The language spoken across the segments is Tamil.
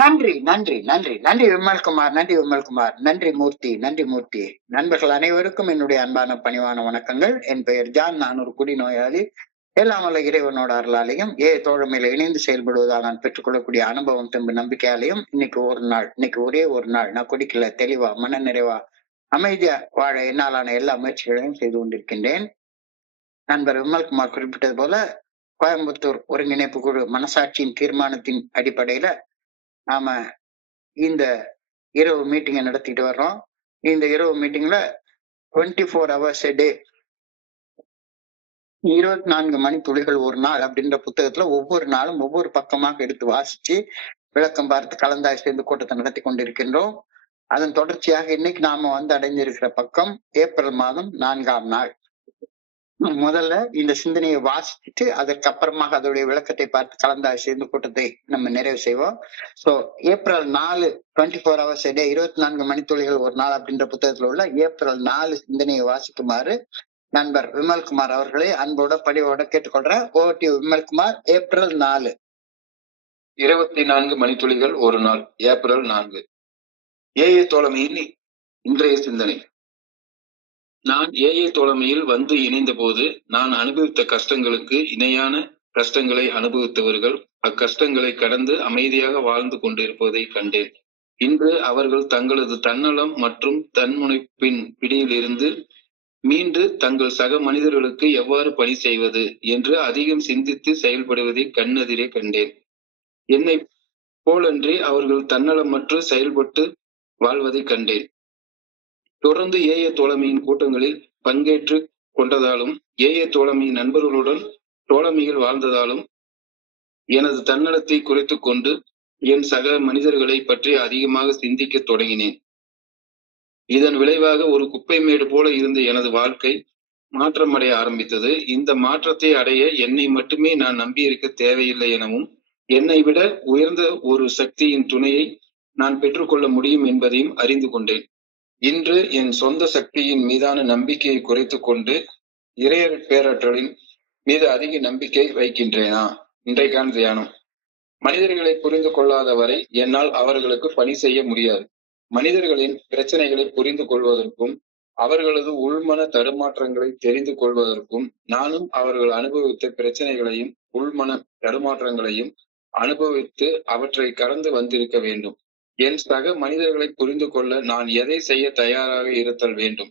நன்றி நன்றி நன்றி நன்றி விமல்குமார், நன்றி விமல்குமார், நன்றி மூர்த்தி, நன்றி மூர்த்தி. நண்பர்கள் அனைவருக்கும் என்னுடைய அன்பான பணிவான வணக்கங்கள். என் பெயர் ஜான். நான் ஒரு குடிநோயாளி. எல்லாம் வல்ல இறைவனோட அருளாலையும் தோழமையில இணைந்து செயல்படுவதால் நான் பெற்றுக்கொள்ளக்கூடிய அனுபவம் தெம்பு நம்பிக்கையாலையும் இன்னைக்கு ஒரே ஒரு நாள் நான் குடிக்கல, தெளிவா மன நிறைவா அமைதியா வாழ என்னாலான எல்லா முயற்சிகளையும் செய்து கொண்டிருக்கின்றேன். நண்பர் விமல்குமார் குறிப்பிட்டது போல கோயம்புத்தூர் ஒருங்கிணைப்பு குழு மனசாட்சியின் தீர்மானத்தின் அடிப்படையில நாம இந்த இரவு மீட்டிங்கை நடத்திட்டு வர்றோம். இந்த இரவு மீட்டிங்ல 24 hours a day, 24 மணி துளிகள் ஒரு நாள் அப்படின்ற புத்தகத்துல ஒவ்வொரு நாளும் ஒவ்வொரு பக்கமாக எடுத்து வாசிச்சு விளக்கம் பார்த்து கலந்தாய் சேர்ந்து கூட்டத்தை நடத்தி கொண்டிருக்கின்றோம். அதன் தொடர்ச்சியாக இன்னைக்கு நாம அடைஞ்சிருக்கிற பக்கம் ஏப்ரல் மாதம் 4ஆம் நாள். முதல்ல இந்த சிந்தனையை வாசிச்சுட்டு அதற்கப்புறமாக அதோடைய விளக்கத்தை பார்த்து கலந்தாய் சேர்ந்து கூட்டத்தை நம்ம நிறைவு செய்வோம். So April 4 24 hours a day, 24 மணித்துளிகள் ஒரு நாள் அப்படின்ற புத்தகத்துல உள்ள ஏப்ரல் 4 சிந்தனையை வாசிக்குமாறு நண்பர் விமல்குமார் அவர்களை அன்போட பணிவோட கேட்டுக்கொள்றேன். ஓடி விமல்குமார். ஏப்ரல் 4. 24 மணித்துளிகள் ஒரு நாள், ஏப்ரல் 4. தோழமையின் இன்றைய சிந்தனை. நான் தோழமையில் வந்து இணைந்த போது நான் அனுபவித்த கஷ்டங்களுக்கு இணையான கஷ்டங்களை அனுபவித்தவர்கள் அக்கஷ்டங்களை கடந்து அமைதியாக வாழ்ந்து கொண்டிருப்பதை கண்டேன். இன்று அவர்கள் தங்களது தன்னலம் மற்றும் தன்முனைப்பின் பிடியில் இருந்து மீண்டு தங்கள் சக மனிதர்களுக்கு எவ்வாறு பணி செய்வது என்று அதிகம் சிந்தித்து செயல்படுவதை கண்ணெதிரே கண்டேன். என்னை போலன்றி அவர்கள் தன்னலமற்று செயல்பட்டு வாழ்வதை கண்டேன். தொடர்ந்து தோழமையின் கூட்டங்களில் பங்கேற்று கொண்டதாலும் தோழமையின் நண்பர்களுடன் தோழமையில் வாழ்ந்ததாலும் எனது தன்னலத்தை குறைத்துக் கொண்டு என் சக மனிதர்களை பற்றி அதிகமாக சிந்திக்க தொடங்கினேன். இதன் விளைவாக ஒரு குப்பை மேடு போல இருந்த எனது வாழ்க்கை மாற்றமடைய ஆரம்பித்தது. இந்த மாற்றத்தை அடைய என்னை மட்டுமே நான் நம்பியிருக்க தேவையில்லை எனவும் என்னை விட உயர்ந்த ஒரு சக்தியின் துணையை நான் பெற்றுக்கொள்ள முடியும் என்பதையும் அறிந்து கொண்டேன். இன்று என் சொந்த சக்தியின் மீதான நம்பிக்கையை குறைத்துக் கொண்டு இறையர் பேராற்றலின் மீது அதிக நம்பிக்கை வைக்கின்றேனா? இன்றைக்கான தியானம். மனிதர்களை புரிந்து கொள்ளாத வரை என்னால் அவர்களுக்கு பணி செய்ய முடியாது. மனிதர்களின் பிரச்சனைகளை புரிந்து கொள்வதற்கும் அவர்களது உள்மன தடுமாற்றங்களை தெரிந்து கொள்வதற்கும் நானும் அவர்கள் அனுபவித்த பிரச்சனைகளையும் உள்மன தடுமாற்றங்களையும் அனுபவித்து அவற்றை கடந்து வந்திருக்க வேண்டும். என் சக மனிதர்களை புரிந்து கொள்ள நான் எதை செய்ய தயாராக இருத்தல் வேண்டும்.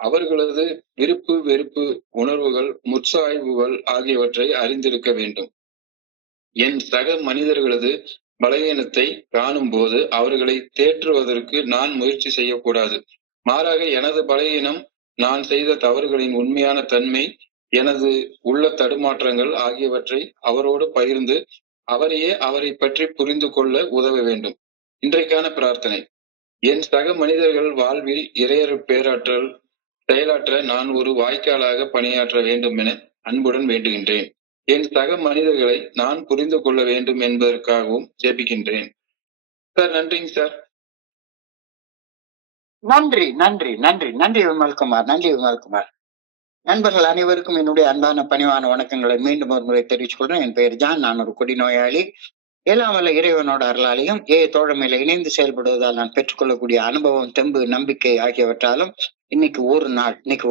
அவர்களது விருப்பு வெறுப்பு உணர்வுகள் முற்சாய்வுகள் ஆகியவற்றை அறிந்திருக்க வேண்டும். என் சக மனிதர்களது பலவீனத்தை காணும் போது அவர்களை தேற்றுவதற்கு நான் முயற்சி செய்யக்கூடாது. மாறாக எனது பலவீனம், நான் செய்த தவறுகளின் உண்மையான தன்மை, எனது உள்ள தடுமாற்றங்கள் ஆகியவற்றை அவரோடு பகிர்ந்து அவரை பற்றி புரிந்து கொள்ள உதவ வேண்டும். இன்றைக்கான பிரார்த்தனை. என் சக மனிதர்கள் வாழ்வில் இறையர் பேராற்றல் செயலாற்ற நான் ஒரு வாய்க்காலாக பணியாற்ற வேண்டும் என அன்புடன் வேண்டுகின்றேன். என் சக மனிதர்களை நான் புரிந்து கொள்ள வேண்டும் என்பதற்காகவும் ஜெபிக்கின்றேன். சார், நன்றிங்க சார். நன்றி நன்றி நன்றி நன்றி விமல்குமார், நன்றி விமல்குமார். நண்பர்கள் அனைவருக்கும் என்னுடைய அன்பான பணிவான வணக்கங்களை மீண்டும் ஒரு முறை தெரிவித்துக் கொள்றேன். என் பெயர் ஜான். நான் ஒரு குடிநோயாளி. எல்லாம் வல்ல இறைவனோட அருளாலையும் தோழமையில இணைந்து செயல்படுவதால் நான் பெற்றுக்கொள்ளக்கூடிய அனுபவம் தெம்பு நம்பிக்கை ஆகியவற்றாலும் இன்னைக்கு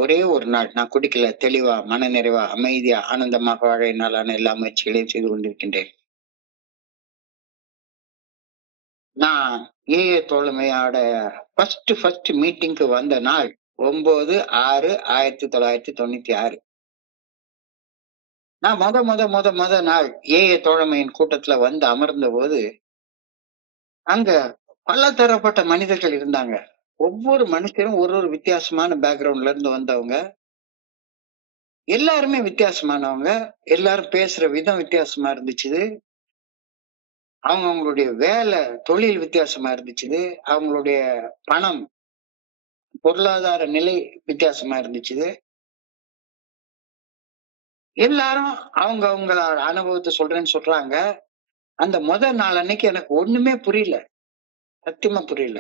ஒரே ஒரு நாள் நான் குடிக்கல, தெளிவா மன நிறைவா அமைதியா ஆனந்தமாக வாழ என்னாலான எல்லா முயற்சிகளையும் செய்து கொண்டிருக்கின்றேன். நான் தோழமையோட ஃபர்ஸ்ட் மீட்டிங்க்கு வந்த நாள் 9/6/1996. நான் முத நாள் தோழமையின் கூட்டத்துல அமர்ந்த போது அங்க பல தரப்பட்ட மனிதர்கள் இருந்தாங்க. ஒவ்வொரு மனுஷரும் ஒரு வித்தியாசமான பேக்ரவுண்ட்ல இருந்து வந்தவங்க. எல்லாருமே வித்தியாசமானவங்க. எல்லாரும் பேசுற விதம் வித்தியாசமா இருந்துச்சு. அவங்களுடைய வேலை தொழில் வித்தியாசமா இருந்துச்சு. அவங்களுடைய பணம் பொருளாதார நிலை வித்தியாசமா இருந்துச்சு. எல்லாரும் அவங்களோட அனுபவத்தை சொல்றாங்க. அந்த முதல் நாள் அன்னைக்கு எனக்கு ஒண்ணுமே புரியல, சத்தியமா புரியல.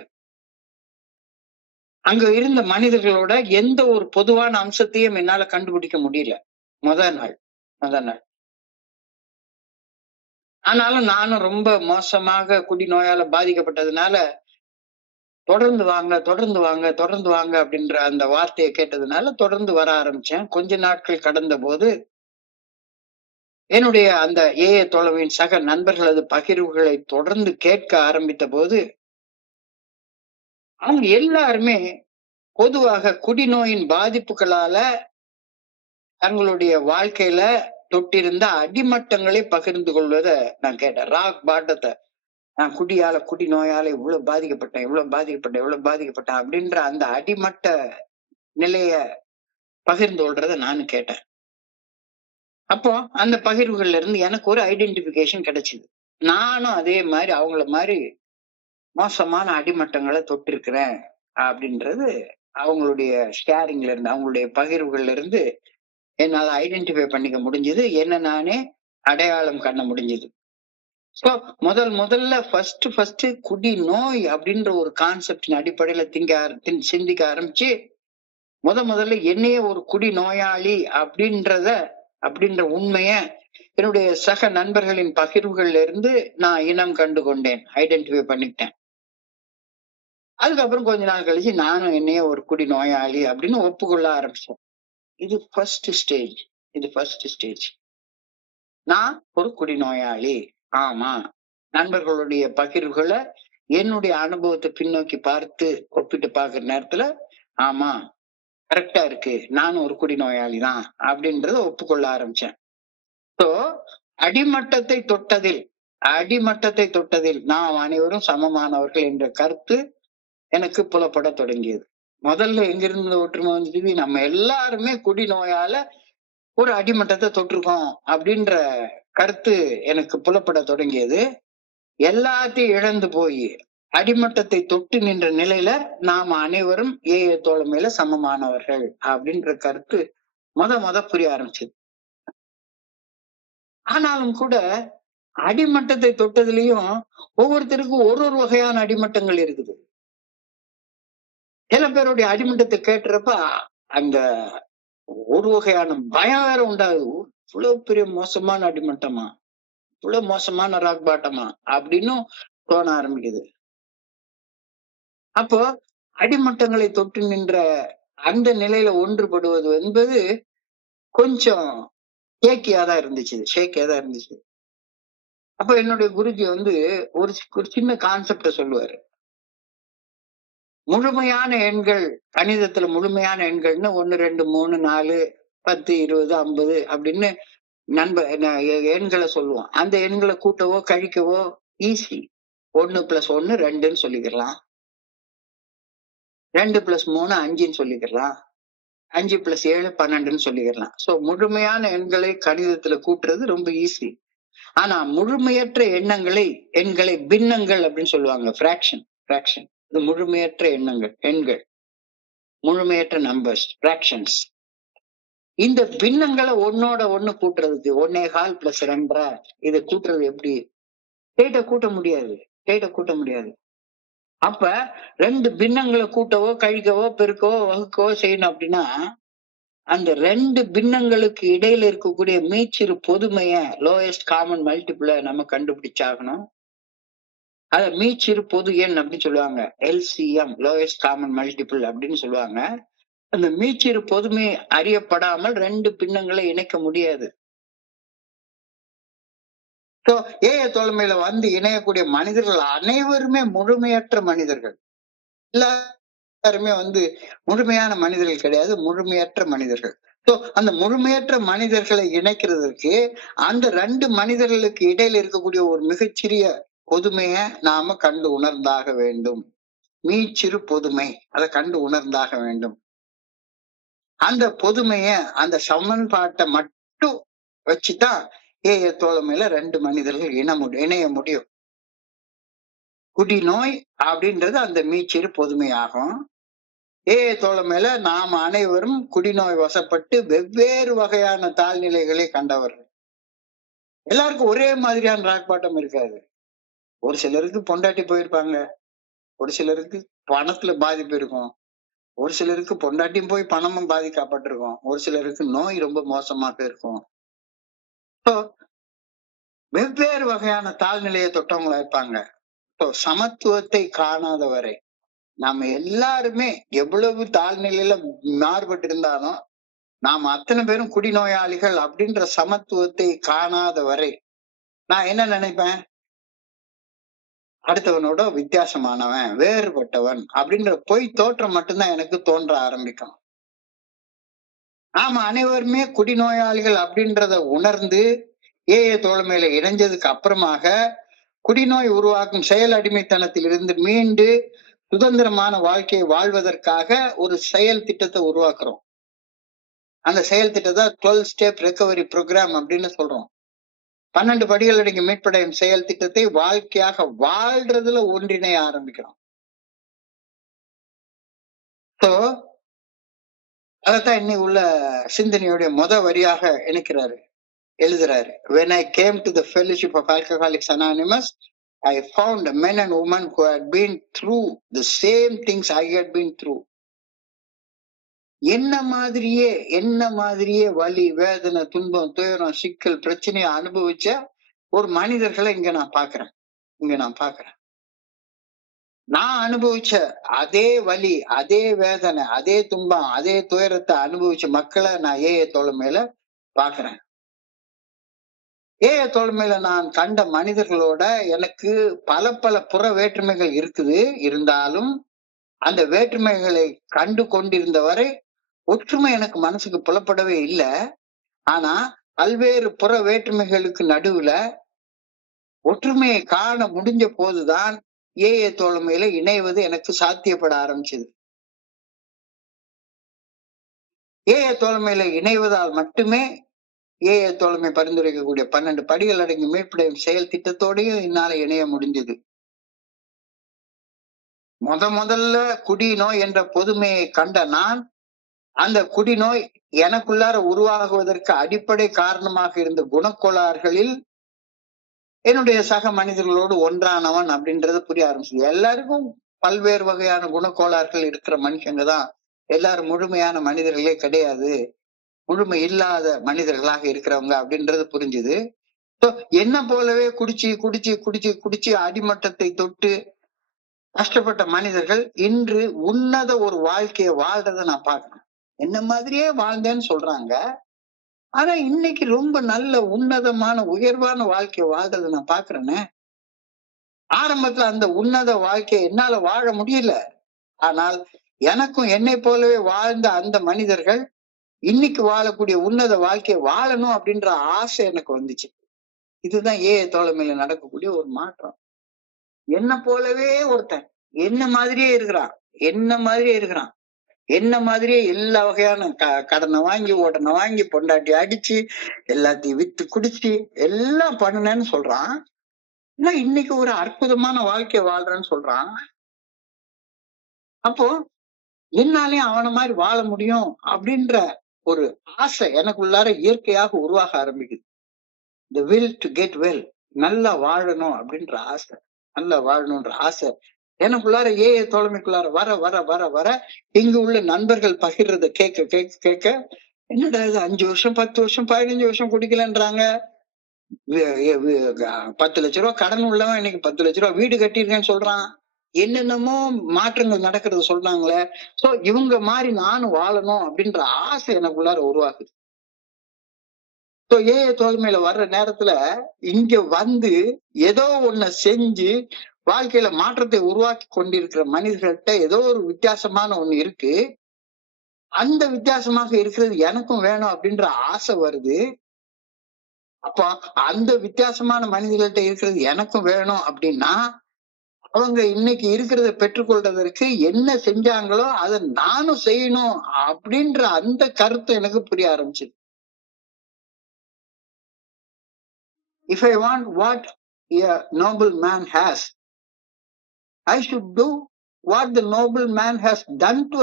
அங்க இருந்த மனிதர்களோட எந்த ஒரு பொதுவான அம்சத்தையும் என்னால கண்டுபிடிக்க முடியல முதல் நாள். ஆனாலும் நானும் ரொம்ப மோசமாக குடிநோயால பாதிக்கப்பட்டதுனால, தொடர்ந்து வாங்க, தொடர்ந்து வாங்க, தொடர்ந்து வாங்க அப்படின்ற அந்த வார்த்தைய கேட்டதுனால தொடர்ந்து வர ஆரம்பிச்சேன். கொஞ்ச நாட்கள் கடந்தபோது, என்னுடைய அந்த ஏஏ தோழமையின் சக நண்பர்களது பகிர்வுகளை தொடர்ந்து கேட்க ஆரம்பித்தபோது, அவங்க எல்லாருமே பொதுவாக குடிநோயின் பாதிப்புகளால தங்களுடைய வாழ்க்கையில தொட்டிருந்த அடிமட்டங்களை பகிர்ந்து கொள்வத நான் கேட்டேன். ராக் பாட்டத்த நான் குடி நோயால இவ்வளவு பாதிக்கப்பட்டேன், இவ்வளவு பாதிக்கப்பட்டேன், இவ்வளவு பாதிக்கப்பட்டேன் அப்படின்ற அந்த அடிமட்ட நிலைய பகிர்ந்து கொள்றத நானும் கேட்டேன். அப்போ அந்த பகிர்வுகள்ல இருந்து எனக்கு ஒரு ஐடென்டிபிகேஷன் கிடைச்சது. நானும் அதே மாதிரி அவங்கள மாதிரி மோசமான அடிமட்டங்களை தொட்டிருக்கிறேன் அப்படின்றது அவங்களுடைய ஷேரிங்ல இருந்து, அவங்களுடைய பகிர்வுகள்ல இருந்து என்னால ஐடென்டிஃபை பண்ணிக்க முடிஞ்சது. என்ன நானே அடையாளம் காண முடிஞ்சது. சோ முதல்ல ஃபர்ஸ்ட் குடி நோய் அப்படின்ற ஒரு கான்செப்டின் அடிப்படையில சிந்திக்க ஆரம்பிச்சு, முதல்ல என்னையே ஒரு குடி நோயாளி அப்படின்ற உண்மைய என்னுடைய சக நண்பர்களின் பகிர்வுகள்ல இருந்து நான் இனம் கண்டு கொண்டேன், ஐடென்டிஃபை பண்ணிக்கிட்டேன். அதுக்கப்புறம் கொஞ்ச நாள் கழிச்சு நானும் என்னையே ஒரு குடி நோயாளி அப்படின்னு ஒப்புக்கொள்ள ஆரம்பிச்சேன். இது ஃபர்ஸ்ட் ஸ்டேஜ். இது ஃபர்ஸ்ட் ஸ்டேஜ். நான் ஒரு குடிநோயாளி. ஆமா. நண்பர்களுடைய பகிர்வுகளை என்னுடைய அனுபவத்தை பின்னோக்கி பார்த்து ஒப்பிட்டு பார்க்கிற நேரத்துல, ஆமா கரெக்டா இருக்கு, நானும் ஒரு குடிநோயாளி தான் அப்படின்றத ஒப்புக்கொள்ள ஆரம்பிச்சேன். சோ அடிமட்டத்தை தொட்டதில் நாம் அனைவரும் சமமானவர்கள் என்ற கருத்து எனக்கு புலப்பட தொடங்கியது. முதல்ல எங்கிருந்து ஒற்றுமை வந்தது, நம்ம எல்லாருமே குடிநோயால ஒரு அடிமட்டத்தை தொட்டிருக்கோம் அப்படின்ற கருத்து எனக்கு புலப்பட தொடங்கியது. எல்லாத்தையும் இழந்து போய் அடிமட்டத்தை தொட்டு நின்ற நிலையில நாம் அனைவரும் ஏஏ தோழமையில சமமானவர்கள் அப்படின்ற கருத்து முத புரிய ஆரம்பிச்சது. ஆனாலும் கூட அடிமட்டத்தை தொட்டதுலயும் ஒவ்வொருத்தருக்கும் ஒரு வகையான அடிமட்டங்கள் இருக்குது. சில பேருடைய அடிமட்டத்தை கேட்டுறப்ப அந்த ஒரு வகையான பயம் வேற உண்டாகுது. இவ்வளவு பெரிய மோசமான அடிமட்டமா, இவ்வளவு மோசமான ராக் பாட்டமா அப்படின்னு தோண ஆரம்பிக்குது. அப்போ அடிமட்டங்களை தொட்டு நின்ற அந்த நிலையில ஒன்றுபடுவது என்பது கொஞ்சம் ஷேக்கியாதான் இருந்துச்சு. அப்ப என்னுடைய குருஜி ஒரு சின்ன கான்செப்ட சொல்லுவாரு. முழுமையான எண்கள், கணிதத்துல முழுமையான எண்கள்னு 1, 2, 3, 4, 10, 20, 50 அப்படின்னு எண்களை சொல்லுவோம். அந்த எண்களை கூட்டவோ கழிக்கவோ ஈஸி. 1 + 1 2ன்னு சொல்லிக்கலாம். 2 + 3 5ன்னு சொல்லிக்கலாம். 5 + 7 12ன்னு சொல்லிக்கலாம். சோ முழுமையான எண்களை கணிதத்துல கூட்டுறது ரொம்ப ஈஸி. ஆனா முழுமையற்ற எண்களை பின்னங்கள் அப்படின்னு சொல்லுவாங்க. ஃபிராக்ஷன். இது முழுமையற்ற எண்கள், முழுமையற்ற நம்பர்ஸ், ஃபிராக்ஷன்ஸ். இந்த பின்னங்களை ஒன்னோட ஒண்ணு கூட்டுறதுக்கு 1.25 + 2.5 இதை கூட்டுறது எப்படி? ஸ்ட்ரெயிட்டா கூட்ட முடியாது. அப்ப 2 பின்னங்களை கூட்டவோ கழிக்கவோ பெருக்கவோ வகுக்கவோ செய்யணும் அப்படின்னா, அந்த 2 பின்னங்களுக்கு இடையில இருக்கக்கூடிய மீச்சிறு பொதுமைய, லோயஸ்ட் காமன் மல்டிபிள நம்ம கண்டுபிடிச்சாகணும். அத மீச்சிறு பொது எண் அப்படின்னு சொல்லுவாங்க. LCM, லோயஸ்ட் காமன் மல்டிபிள் அப்படின்னு சொல்லுவாங்க. அந்த மீச்சிறு பொதுமை அறியப்படாமல் 2 பின்னங்களை இணைக்க முடியாது. ஏஏ தோழமையில இணையக்கூடிய மனிதர்கள் அனைவருமே முழுமையற்ற மனிதர்கள். எல்லாருமே முழுமையான மனிதர்கள் கிடையாது, முழுமையற்ற மனிதர்கள். அந்த முழுமையற்ற மனிதர்களை இணைக்கிறதுக்கு அந்த 2 மனிதர்களுக்கு இடையில இருக்கக்கூடிய ஒரு மிகச்சிறிய பொதுமைய நாம கண்டு உணர்ந்தாக வேண்டும். மீச்சிறு பொதுமை, அதை கண்டு உணர்ந்தாக வேண்டும். அந்த பொதுமைய, அந்த சமன்பாட்டை மட்டும் வச்சுதான் ஏஏ தோழமையில 2 மனிதர்கள் இணைய முடியும். குடிநோய் அப்படின்றது அந்த மீச்சிறு பொதுமையாகும். ஏஏ தோழமையில நாம் அனைவரும் குடிநோய் வசப்பட்டு வெவ்வேறு வகையான தாழ்நிலைகளை கண்டவர்கள். எல்லாருக்கும் ஒரே மாதிரியான ராக்பாட்டம் இருக்காது. ஒரு சிலருக்கு பொண்டாட்டி போயிருப்பாங்க, ஒரு சிலருக்கு பணத்துல பாதிப்பு இருக்கும், ஒரு சிலருக்கு பொண்டாட்டியும் போய் பணமும் பாதிக்கப்பட்டிருக்கும், ஒரு சிலருக்கு நோய் ரொம்ப மோசமாக இருக்கும். வெவ்வேறு வகையான தாழ்நிலையை தொட்டவங்களா இருப்பாங்க. இப்போ சமத்துவத்தை காணாதவரை நாம எல்லாருமே எவ்வளவு தாழ்நிலையில மாறுபட்டு இருந்தாலும் நாம் அத்தனை பேரும் குடிநோயாளிகள் அப்படின்ற சமத்துவத்தை காணாத வரை நான் என்ன நினைப்பேன், அடுத்தவனோட வித்தியாசமானவன், வேறுபட்டவன் அப்படின்ற பொய் தோற்றம் மட்டும்தான் எனக்கு தோன்ற ஆரம்பிக்கும். நாம அனைவருமே குடிநோயாளிகள் அப்படின்றத உணர்ந்து ஏஏ தோழமையில இணைஞ்சதுக்கு அப்புறமாக குடிநோய் உருவாக்கும் செயல் அடிமைத்தனத்தில் இருந்து மீண்டு சுதந்திரமான வாழ்க்கையை வாழ்வதற்காக ஒரு செயல் திட்டத்தை உருவாக்குறோம். அந்த செயல் திட்டத்தை 12 ஸ்டெப் ரெக்கவரி ப்ரோக்ராம் அப்படின்னு சொல்றோம். 12 படிகள் அடங்கிய மீட்படையும் செயல் திட்டத்தை வாழ்க்கையாக வாழ்றதுல ஒன்றிணைய ஆரம்பிக்கிறோம். சோ அதைத்தான் இன்னைக்கு உள்ள சிந்தனையுடைய வரியாக இணைக்கிறாரு, எழுதுறாரு. When I came to the fellowship of Alcoholics Anonymous, I found men and women who had been through the same things I had been through. என்ன மாதிரியே வலி, வேதனை, துன்பம், துயரம், சிக்கல், பிரச்சனையை அனுபவிச்ச ஒரு மனிதர்களை இங்க நான் பாக்குறேன். நான் அனுபவிச்ச அதே வலி, அதே வேதனை, அதே துன்பம், அதே துயரத்தை அனுபவிச்ச மக்களை நான் ஏஏ தோழமையில பாக்குறேன். ஏஏ தோழமையில நான் கண்ட மனிதர்களோட எனக்கு பல புற வேற்றுமைகள் இருக்குது. இருந்தாலும் அந்த வேற்றுமைகளை கண்டு கொண்டிருந்த வரை ஒற்றுமை எனக்கு மனசுக்கு புலப்படவே இல்லை. ஆனா பல்வேறு புற வேற்றுமைகளுக்கு நடுவுல ஒற்றுமையை காண முடிஞ்ச போதுதான் ஏஏ தோழமையில இணைவது எனக்கு சாத்தியப்பட ஆரம்பிச்சது. ஏஏ தோழமையில இணைவதால் மட்டுமே ஏஏ தோழமை பரிந்துரைக்கக்கூடிய 12 படிகள் அடங்கி மீட்படையும் செயல் திட்டத்தோடையும் என்னால இணைய முடிஞ்சது. முதல்ல குடிநோய் என்ற பொதுமையை கண்ட நான் அந்த குடிநோய் எனக்குள்ளார உருவாகுவதற்கு அடிப்படை காரணமாக இருந்த குணக்கோளாறுகளில் என்னுடைய சக மனிதர்களோடு ஒன்றானவன் அப்படின்றத புரிய ஆரம்பிச்சது. எல்லாருக்கும் பல்வேறு வகையான குணக்கோளாறுகள் இருக்கிற மனுஷங்க தான். எல்லாரும் முழுமையான மனிதர்களே கிடையாது, முழுமை இல்லாத மனிதர்களாக இருக்கிறவங்க அப்படின்றது புரிஞ்சுது. என்ன போலவே குடிச்சு அடிமட்டத்தை தொட்டு கஷ்டப்பட்ட மனிதர்கள் இன்று உன்னத ஒரு வாழ்க்கையை வாழ்றதை நான் பார்க்கிறேன். என்ன மாதிரியே வாழ்ந்தேன்னு சொல்றாங்க, ஆனா இன்னைக்கு ரொம்ப நல்ல உன்னதமான உயர்வான வாழ்க்கையை வாழ்றதை நான் பாக்குறேனே. ஆரம்பத்துல அந்த உன்னத வாழ்க்கையை என்னால வாழ முடியல. ஆனால் எனக்கும் என்னை போலவே வாழ்ந்த அந்த மனிதர்கள் இன்னைக்கு வாழக்கூடிய உன்னத வாழ்க்கையை வாழணும் அப்படின்ற ஆசை எனக்கு வந்துச்சு. இதுதான் ஏஏ தோழமையில நடக்கக்கூடிய ஒரு மாற்றம். என்ன போலவே ஒருத்தன் என்ன மாதிரியே இருக்கிறான், என்ன மாதிரியே எல்லா வகையான கடனை வாங்கி, உடனே வாங்கி, பொண்டாட்டி அடிச்சு, எல்லாத்தையும் வித்து குடிச்சு எல்லாம் பண்ணுனேன்னு சொல்றான். இன்னைக்கு ஒரு அற்புதமான வாழ்க்கை வாழ்றேன்னு சொல்றான். அப்போ என்னாலையும் அவனை மாதிரி வாழ முடியும் அப்படின்ற ஒரு ஆசை எனக்குள்ளார இயற்கையாக உருவாக ஆரம்பிக்குது. the will to get well, நல்லா வாழணும் அப்படின்ற ஆசை, நல்லா வாழணும்ன்ற ஆசை எனக்குள்ளார ஏஏ தோழமைக்குள்ளார வர வர வர வர இங்கு உள்ள நண்பர்கள் பகிர்றத கேட்க என்னடா இது 5 வருஷம் 10 வருஷம் 15 வருஷம் குடிக்கலன்றாங்க. 10 லட்ச ரூபாய் கடன் உள்ளவன் இன்னைக்கு 10 லட்ச ரூபாய் வீடு கட்டியிருக்கேன்னு சொல்றான். என்னென்னமோ மாற்றங்கள் நடக்கிறது சொல்றாங்களே. சோ இவங்க மாதிரி நானும் வாழணும் அப்படின்ற ஆசை எனக்குள்ளார உருவாக்குது. சோ ஏஏ தோழமையில வர்ற நேரத்துல இங்க வந்து ஏதோ ஒண்ணு செஞ்சு வாழ்க்கையில மாற்றத்தை உருவாக்கி கொண்டிருக்கிற மனிதர்கள்ட்ட ஏதோ ஒரு வித்தியாசமான ஒண்ணு இருக்கு. அந்த வித்தியாசமாக இருக்கிறது எனக்கும் வேணும் அப்படின்ற ஆசை வருது. அப்ப அந்த வித்தியாசமான மனிதர்கள்ட்ட இருக்கிறது எனக்கும் வேணும் அப்படின்னா அவங்க இன்னைக்கு இருக்கிறத பெற்றுக்கொள்றதற்கு என்ன செஞ்சாங்களோ அதை நானும் செய்யணும் அப்படின்ற அந்த கருத்து எனக்கு புரிய ஆரம்பிச்சது. If I want what a noble man has, I should do what the noble man has done to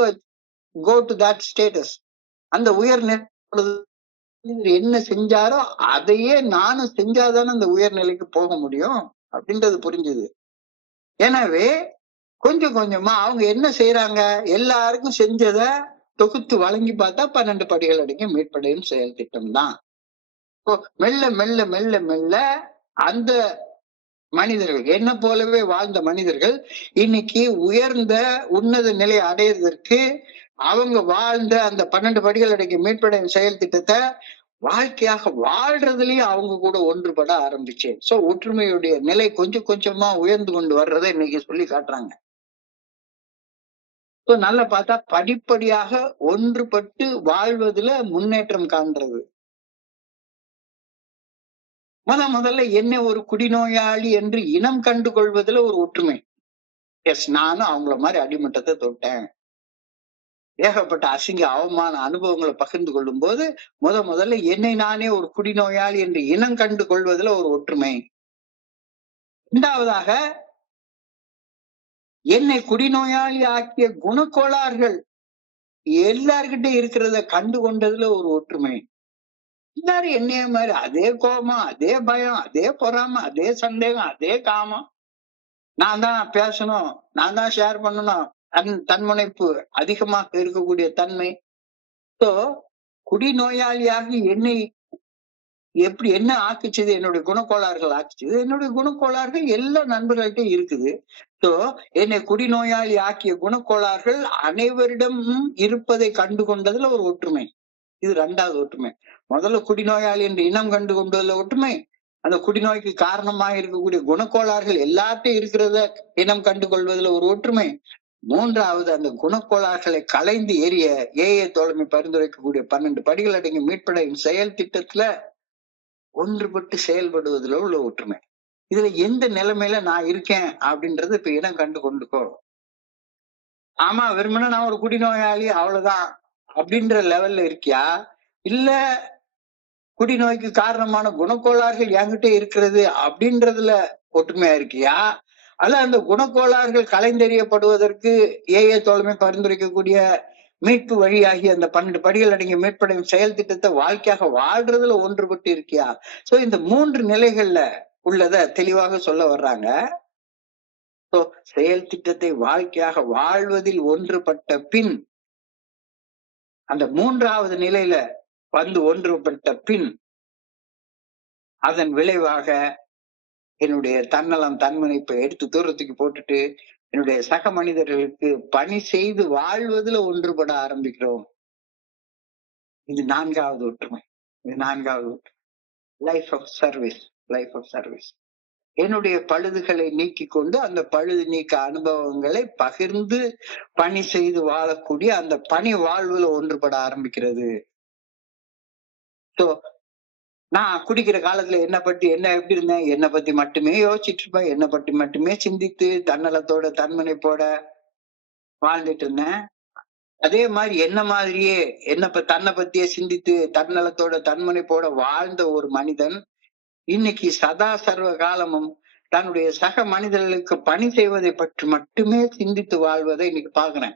go to that status. அந்த உயர்நிலை என்ன செஞ்சாரோ அதையே நானும் செஞ்சாதானே அந்த உயர்நிலைக்கு போக முடியும் அப்படின்றது புரிஞ்சுது. எனவே கொஞ்சம் கொஞ்சமா அவங்க என்ன செய்யறாங்க, எல்லாருக்கும் செஞ்சதை தொகுத்து வழங்கி பார்த்தா 12 படிகள் அடங்கிய மீட்படையும் செயல் திட்டம் தான். மெல்ல மெல்ல மெல்ல மெல்ல அந்த மனிதர்கள், என்ன போலவே வாழ்ந்த மனிதர்கள் இன்னைக்கு உயர்ந்த உன்னத நிலை அடைவதற்கு அவங்க வாழ்ந்த அந்த 12 படிகள் அடங்கிய மீட்படையும் செயல் திட்டத்தை வாழ்க்கையாக வாழ்றதுலயும் அவங்க கூட ஒன்றுபட ஆரம்பிச்சு. சோ ஒற்றுமையுடைய நிலை கொஞ்சம் கொஞ்சமா உயர்ந்து கொண்டு வர்றதை இன்னைக்கு சொல்லி காட்டுறாங்க. சோ நல்லா பார்த்தா படிப்படியாக ஒன்றுபட்டு வாழ்வதுல முன்னேற்றம் காண்றது. முதல்ல என்ன ஒரு குடிநோயாளி என்று இனம் கண்டு கொள்வதுல ஒரு ஒற்றுமை. எஸ், நானும் அவங்கள மாதிரி அடிமட்டத்தை தொட்டேன். ஏகப்பட்ட அசிங்க அவமான அனுபவங்களை பகிர்ந்து கொள்ளும் போது முதல்ல என்னை நானே ஒரு குடிநோயாளி என்று இனம் கண்டு கொள்வதில் ஒரு ஒற்றுமை. இரண்டாவதாக, என்னை குடிநோயாளி ஆக்கிய குணக்கோளாறுகள் எல்லார்கிட்ட இருக்கிறத கண்டு கொண்டதுல ஒரு ஒற்றுமை. எல்லாரும் என்னைய மாதிரி அதே கோபம், அதே பயம், அதே பொறாமை, அதே சந்தேகம், அதே காமம். நான் தான் பேசணும், நான் தான் ஷேர் பண்ணணும், தன்முனைப்பு அதிகமாக இருக்கக்கூடிய தன்மை. சோ குடிநோயாளியாக என்னை எப்படி என்ன ஆக்குச்சது? என்னுடைய குணக்கோளாறுகள் ஆக்குச்சது. என்னுடைய குணக்கோளாறுகள் எல்லா நண்பர்கள்ட்டும் இருக்குது. சோ என்னை குடிநோயாளி ஆக்கிய குணக்கோளாறுகள் அனைவரிடமும் இருப்பதை கண்டு கொண்டதுல ஒரு ஒற்றுமை. இது இரண்டாவது ஒற்றுமை. முதல்ல குடிநோயாளி என்று இனம் கண்டு கொண்டதுல ஒற்றுமை. அந்த குடிநோய்க்கு காரணமாக இருக்கக்கூடிய குணக்கோளாறுகள் எல்லாத்தையும் இருக்கிறத இனம் கண்டு கொள்வதில் ஒரு ஒற்றுமை. மூன்றாவது, அந்த குணக்கோளாறுகளை களைந்து எறிய ஏஏ தோழமை பரிந்துரைக்கக்கூடிய 12 படிகள் அடங்கிய மீட்படையும் செயல் திட்டத்துல ஒன்றுபட்டு செயல்படுவதில் உள்ள ஒற்றுமை. இதுல எந்த நிலைமையில நான் இருக்கேன் அப்படின்றது இப்ப இனம் கண்டு கொண்டுக்கோ. ஆமா, வெறுமனே நான் ஒரு குடிநோயாளி அவ்வளவுதான் அப்படின்ற லெவல்ல இருக்கியா, இல்ல குடிநோய்க்கு காரணமான குணக்கோளாறுகள் என்கிட்ட இருக்கிறது அப்படின்றதுல ஒற்றுமையா இருக்கியா, அல்ல அந்த குணக்கோளாறுகள் கலைந்தெறியப்படுவதற்கு ஏஏ தோழமை பரிந்துரைக்கக்கூடிய மீட்பு வழியாகி அந்த 12 படிகள் அடங்கிய மீட்படையும் செயல் திட்டத்தை வாழ்க்கையாக வாழ்றதுல ஒன்றுபட்டு இருக்கியா? சோ இந்த 3 நிலைகள்ல உள்ளத தெளிவாக சொல்ல வர்றாங்க. சோ செயல் திட்டத்தை வாழ்க்கையாக வாழ்வதில் ஒன்றுபட்ட பின், அந்த 3வது நிலையில வந்து ஒன்றுபட்ட பின், அதன் விளைவாக என்னுடைய தன்னலம் தன்முனைப்பை எடுத்து தூரத்துக்கு போட்டுட்டு என்னுடைய சக மனிதர்களுக்கு பணி செய்து வாழ்வதில் ஒன்றுபட ஆரம்பிக்கிறோம். இது 4வது ஒற்றுமை. இது 4வது ஒற்றுமை. Life of service. Life of service. என்னுடைய பழுதுகளை நீக்கி கொண்டு அந்த பழுது நீக்க அனுபவங்களை பகிர்ந்து பணி செய்து வாழக்கூடிய அந்த பணி வாழ்வுல ஒன்றுபட ஆரம்பிக்கிறது. சோ நான் குடிக்கிற காலத்துல என்ன எப்படி இருந்தேன், என்னை பத்தி மட்டுமே யோசிச்சுட்டு இருப்பேன், என்னை பத்தி மட்டுமே சிந்தித்து தன்னலத்தோட தன்முனைப்போட வாழ்ந்துட்டு இருந்தேன். அதே மாதிரி என்ன மாதிரியே தன்னை பத்தியே சிந்தித்து தன்னலத்தோட தன்முனைப்போட வாழ்ந்த ஒரு மனிதன் இன்னைக்கு சதா சர்வ காலமும் தன்னுடைய சக மனிதர்களுக்கு பணி செய்வதை பற்றி மட்டுமே சிந்தித்து வாழ்வதை இன்னைக்கு பாக்குறேன்.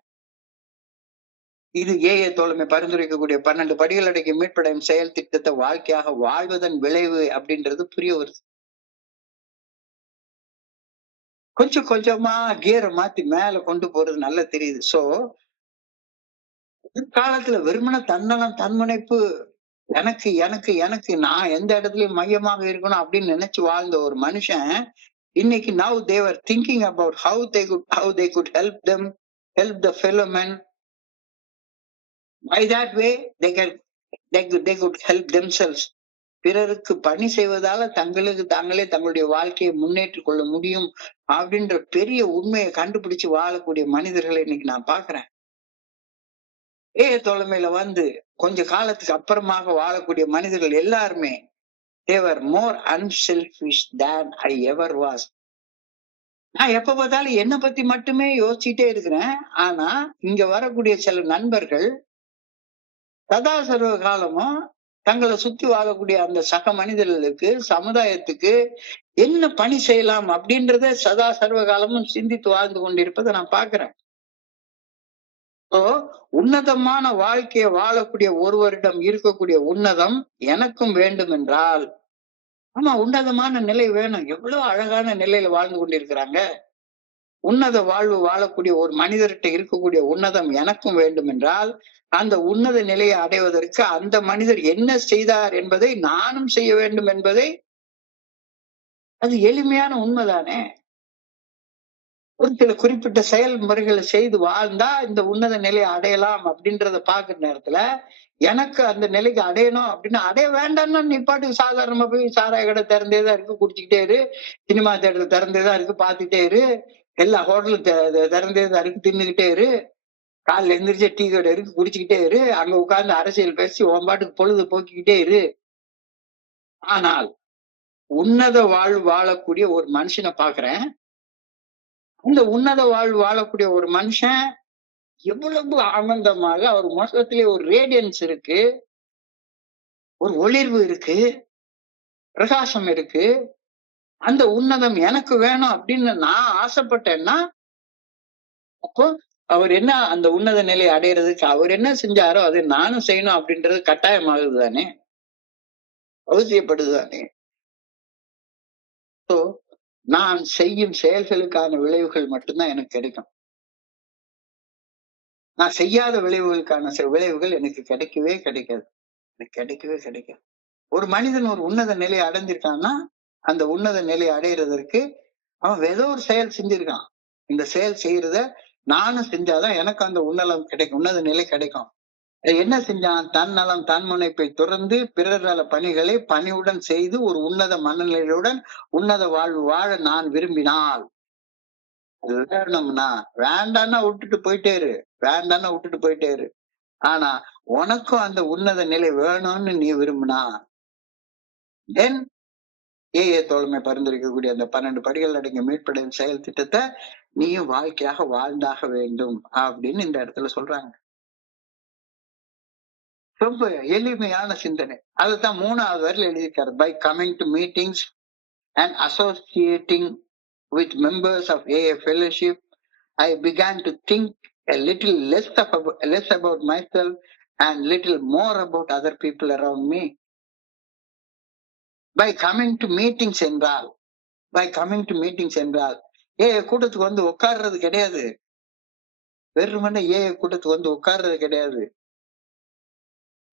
இது ஏஏ தோழமை பரிந்துரைக்கக்கூடிய 12 படிகள் அடங்கிய மீட்படையும் செயல் திட்டத்தை வாழ்க்கையாக வாழ்வதன் விளைவு அப்படின்றது புரிய வருது. கொஞ்சம் கொஞ்சமா கியரை மாத்தி மேல கொண்டு போறது நல்லா தெரியுது. சோ காலத்துல வெறுமன தன்னலம் தன்முனைப்பு, எனக்கு எனக்கு எனக்கு நான் எந்த இடத்துலயும் மையமாக இருக்கணும் அப்படின்னு நினைச்சு வாழ்ந்த ஒரு மனுஷன் இன்னைக்கு now they were thinking about how they could help the fellow men. By that way they could help themselves. பிறருக்கு பணி செய்வதால தங்களுக்கு தாங்களே தங்களுடைய வாழ்க்கையை முன்னேற்றிக் கொள்ள முடியும் அப்படின்ற பெரிய உண்மையை கண்டுபிடிச்சு வாழக்கூடிய மனிதர்களை இன்னைக்கு நான் பாக்குறேன். ஏஏ தோழமையில வந்து கொஞ்ச காலத்துக்கு அப்புறமாக வாழக்கூடிய மனிதர்கள் எல்லாருமே they were more unselfish than I ever was. நான் எப்ப பார்த்தாலும் என்னை பத்தி மட்டுமே யோசிச்சுட்டே இருக்கிறேன். ஆனா இங்க வரக்கூடிய சில நண்பர்கள் சதா சர்வ காலமும் தங்களை சுத்தி வாழக்கூடிய அந்த சக மனிதர்களுக்கு சமுதாயத்துக்கு என்ன பணி செய்யலாம் அப்படின்றத சதா சர்வ காலமும் சிந்தித்து வாழ்ந்து கொண்டிருப்பதை நான் பாக்குறேன். உன்னதமான வாழ்க்கையை வாழக்கூடிய ஒருவரிடம் இருக்கக்கூடிய உன்னதம் எனக்கும் வேண்டும் என்றால், ஆமா உன்னதமான நிலை வேணும். எவ்வளவு அழகான நிலையில வாழ்ந்து கொண்டிருக்கிறாங்க. உன்னத வாழ்வு வாழக்கூடிய ஒரு மனிதர்கிட்ட இருக்கக்கூடிய உன்னதம் எனக்கும் வேண்டும் என்றால், அந்த உன்னத நிலையை அடைவதற்கு அந்த மனிதர் என்ன செய்தார் என்பதை நானும் செய்ய வேண்டும் என்பதை அது எளிமையான உண்மைதானே. ஒரு சில குறிப்பிட்ட செயல்முறைகளை செய்து வாழ்ந்தா இந்த உன்னத நிலையை அடையலாம் அப்படின்றத பாக்குற நேரத்துல, எனக்கு அந்த நிலைக்கு அடையணும் அப்படின்னு அடைய வேண்டாம்னா நீ பாட்டுக்கு சாதாரணமா போய் சாராய கடை திறந்தேதான் இருக்கு, குடிச்சுக்கிட்டே இரு. சினிமா தியேட்டர் திறந்தேதான் இருக்கு, பாத்துக்கிட்டே இரு. எல்லா ஹோட்டலும் திறந்தேதான் இருக்கு, தின்னுகிட்டே இரு. காலைல எந்திரிச்சா டீ கடை இருக்கு, குடிச்சுக்கிட்டே இரு. அங்க உட்கார்ந்து அரசியல் பேசி உன் பாட்டுக்கு பொழுது போக்கிக்கிட்டே இரு. ஆனால் உன்னத வாழ்வு வாழக்கூடிய ஒரு மனுஷனை பாக்குறேன். இந்த உன்னத வாழ்வு வாழக்கூடிய ஒரு மனுஷன் எவ்வளவு ஆனந்தமாக அவர் முகத்திலே ஒரு ரேடியன்ஸ் இருக்கு, ஒரு ஒளிர்வு இருக்கு, பிரகாசம் இருக்கு. அந்த உன்னதம் எனக்கு வேணும் அப்படின்னு நான் ஆசைப்பட்டேன்னா, அப்போ அவர் என்ன அந்த உன்னத நிலையை அடையிறதுக்கு அவர் என்ன செஞ்சாரோ அதை நானும் செய்யணும் அப்படின்றது கட்டாயமாகுது தானே, அவசியப்படுது தானே. ஸோ நான் செய்யும் செயல்களுக்கான விளைவுகள் மட்டும்தான் எனக்கு கிடைக்கும். நான் செய்யாத விளைவுகளுக்கான விளைவுகள் எனக்கு கிடைக்கவே கிடைக்காது. எனக்கு கிடைக்கவே கிடைக்காது. ஒரு மனிதன் ஒரு உன்னத நிலையை அடைஞ்சிருக்கான்னா, அந்த உன்னத நிலையை அடையிறதற்கு அவன் ஏதோ ஒரு செயல் செஞ்சிருக்கான். இந்த செயல் செய்யறத நானும் செஞ்சாதான் எனக்கு அந்த உன்னத நிலை கிடைக்கும். என்ன செஞ்சான்? தன்னலம் தன் முனைப்பை துறந்து பிறர் நல பணிகளை பணிவுடன் செய்து ஒரு உன்னத மனநிலையுடன் உன்னத வாழ்வு வாழ நான் விரும்பினால், அது வேணும்னா வேண்டான்னா விட்டுட்டு போயிட்டே இரு, வேண்டான்னா விட்டுட்டு போயிட்டே இரு. ஆனா உனக்கும் அந்த உன்னத நிலை வேணும்னு நீ விரும்பினா, தென் ஏஏ தோழமை பரிந்துரைக்கக்கூடிய அந்த 12 படிகள் அடங்கிய மீட்படையும் செயல் திட்டத்தை நீயும் வாழ்க்கையாக வாழ்ந்தாக வேண்டும் அப்படின்னு இந்த இடத்துல சொல்றாங்க. ரொம்ப எளிமையான சிந்தனை. அதுதான் 3வது வரையில எழுதியிருக்காரு. By coming to meetings and associating with members of AA fellowship, I began to think a little less about myself and little more about other people around me. By coming to meetings என்றால், ஏஏ கூட்டத்துக்கு வந்து உட்கார்றது கிடையாது. வெறுமனே ஏஏ கூட்டத்துக்கு வந்து உட்கார்றது கிடையாது.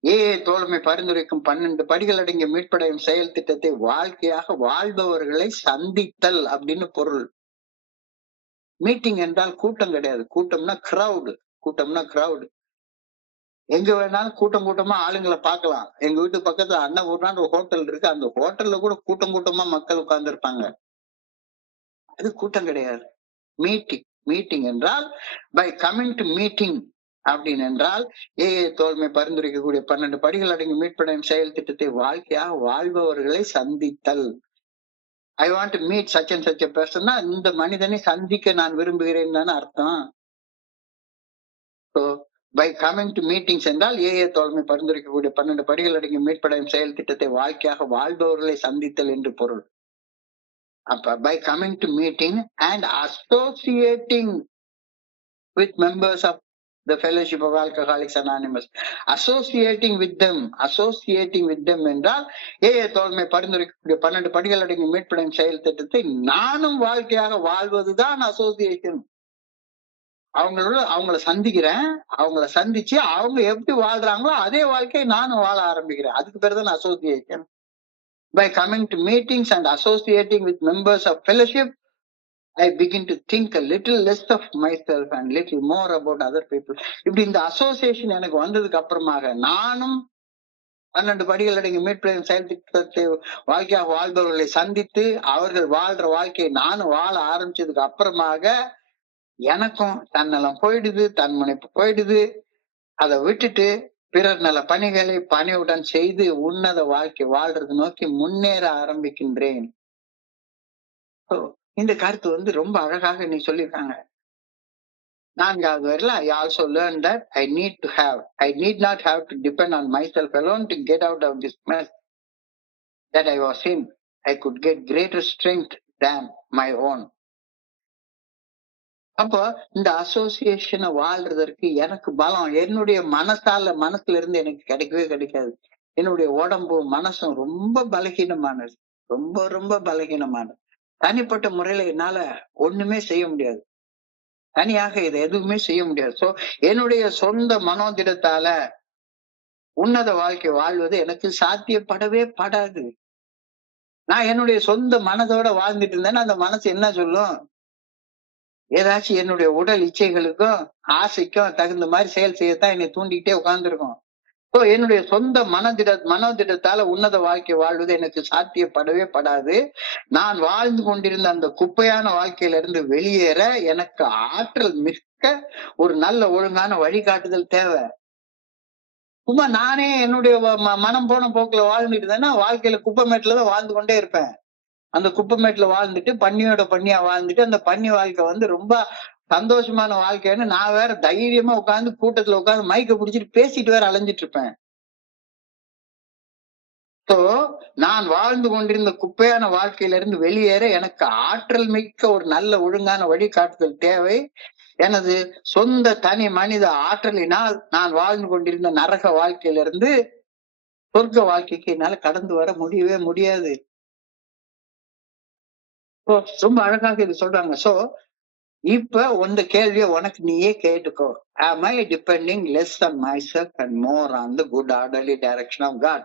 ஏஏ தோழமை பரிந்துரைக்கும் 12 படிகள் அடங்கிய மீட்படையும் செயல் திட்டத்தை வாழ்க்கையாக வாழ்பவர்களை சந்தித்தல் அப்படின்னு பொருள். மீட்டிங் என்றால் கூட்டம் கிடையாது. கூட்டம்னா கிரவுடு. எங்க வேணாலும் கூட்டமா ஆளுங்களை பார்க்கலாம். எங்க வீட்டு பக்கத்துல அன்னபூர்ணான்னு ஒரு ஹோட்டல் இருக்கு. அந்த ஹோட்டல்ல கூட கூட்டமா மக்கள் உட்கார்ந்து இருப்பாங்க. அது கூட்டம் கிடையாது. மீட்டிங் என்றால் பை கமிங் டு மீட்டிங் அப்படின்னு என்றால் ஏஏ தோழமை பரிந்துரைக்கக்கூடிய 12 படிகள் அடங்கி மீட்படையும் செயல் திட்டத்தை வாழ்க்கையாக வாழ்பவர்களை சந்தித்தல். I want to meet such and such a பர்சன்னா இந்த மனிதனை சந்திக்க நான் விரும்புகிறேன் தானே அர்த்தம். பை கமிங் டு மீட்டிங்ஸ் என்றால் ஏஏ தோழமை பரிந்துரைக்கக்கூடிய 12 படிகள் அடங்கி மீட்படையும் செயல் திட்டத்தை வாழ்க்கையாக வாழ்பவர்களை சந்தித்தல் என்று பொருள். அப்ப by coming to meeting and associating with members of the Fellowship of Alcoholics Anonymous. Associating with them என்றால் ஏஏ தோழமை பரிந்துரைக்கக்கூடிய 12 படிகள் அடங்கி மீட்படையும் செயல் திட்டத்தை நானும் வாழ்க்கையாக வாழ்வதுதான் அசோசியேஷன். அவங்கள சந்திக்கிறேன், அவங்கள சந்திச்சு அவங்க எப்படி வாழ்றாங்களோ அதே வாழ்க்கையை நானும் வாழ ஆரம்பிக்கிறேன். அதுக்கு பேர் தான் association. By coming to meetings and associating with members of fellowship, I begin to think a little less of myself and little more about other people. இப்படி இந்த அசோசியேஷன் எனக்கு வந்ததுக்கு அப்புறமாக நானும் 12 படிகள் அடங்கி மீட்படையும் செயல் திட்டத்தை வாழ்க்கையாக வாழ்பவர்களை சந்தித்து அவர்கள் வாழ்ற வாழ்க்கையை நானும் வாழ ஆரம்பிச்சதுக்கு அப்புறமாக எனக்கும் தன்னலம் போயிடுது, தன்முனைப்பு போயிடுது. அதை விட்டுட்டு பிறர் நல பணிகளை பணிவுடன் செய்து உன்னத வாழ்க்கை வாழ்றது நோக்கி முன்னேற ஆரம்பிக்கின்றேன். இந்த கருத்து வந்து ரொம்ப அழகாக நீ சொல்லியிருக்காங்க. 4வது வரையில I also learned that I need not have to depend on myself alone to get out of this mess that I was in. I could get greater strength than my own. அப்போ இந்த அசோசியேஷனை வாழ்றதற்கு எனக்கு பலம் என்னுடைய மனசுல இருந்து எனக்கு கிடைக்கவே கிடைக்காது. என்னுடைய உடம்பும் மனசும் ரொம்ப பலகீனமானது, ரொம்ப பலகீனமானது. தனிப்பட்ட முறையில என்னால ஒண்ணுமே செய்ய முடியாது. தனியாக இதை எதுவுமே செய்ய முடியாது. சோ என்னுடைய சொந்த மனோதிடத்தால உன்னத வாழ்க்கை வாழ்வது எனக்கு சாத்தியப்படவே படாது. நான் என்னுடைய சொந்த மனதோட வாழ்ந்துட்டு இருந்தேன்னா அந்த மனசு என்ன சொல்லும்? ஏதாச்சும் என்னுடைய உடல் இச்சைகளுக்கும் ஆசைக்கும் தகுந்த மாதிரி செயல் செய்யத்தான் என்னை தூண்டிக்கிட்டே உட்கார்ந்துருக்கும். சோ என்னுடைய சொந்த மனோதிடத்தால உன்னத வாழ்க்கை வாழ்வது எனக்கு சாத்தியப்படவே படாது. நான் வாழ்ந்து கொண்டிருந்த அந்த குப்பையான வாழ்க்கையில இருந்து வெளியேற எனக்கு ஆற்றல் மிக்க ஒரு நல்ல ஒழுங்கான வழிகாட்டுதல் தேவை. சும்மா நானே என்னுடைய மனம் போன போக்குல வாழ்ந்துட்டு இருந்தேன்னா வாழ்க்கையில குப்பைமேட்டுலதான் வாழ்ந்து கொண்டே இருப்பேன். அந்த குப்பைமேட்டுல வாழ்ந்துட்டு பன்னியோட பன்னியா வாழ்ந்துட்டு அந்த பன்னி வாழ்க்கை வந்து ரொம்ப சந்தோஷமான வாழ்க்கைன்னு நான் வேற தைரியமா உட்கார்ந்து கூட்டத்துல உட்கார்ந்து மைக்க பிடிச்சிட்டு பேசிட்டு வேற அலைஞ்சிட்டு இருப்பேன். சோ நான் வாழ்ந்து கொண்டிருந்த குப்பையான வாழ்க்கையில இருந்து வெளியேற எனக்கு ஆற்றல் மிக்க ஒரு நல்ல ஒழுங்கான வழிகாட்டுதல் தேவை. எனது சொந்த தனி மனித ஆற்றலினால் நான் வாழ்ந்து கொண்டிருந்த நரக வாழ்க்கையிலிருந்து சொர்க்க வாழ்க்கைக்கு என்னால கடந்து வர முடியவே முடியாது. ரொம்ப அழகாக இது சொல்றாங்க. சோ இப்ப இந்த கேள்வியை உனக்கு நீயே கேட்டுக்கோ. Am I depending less on myself and more on the good orderly direction of God?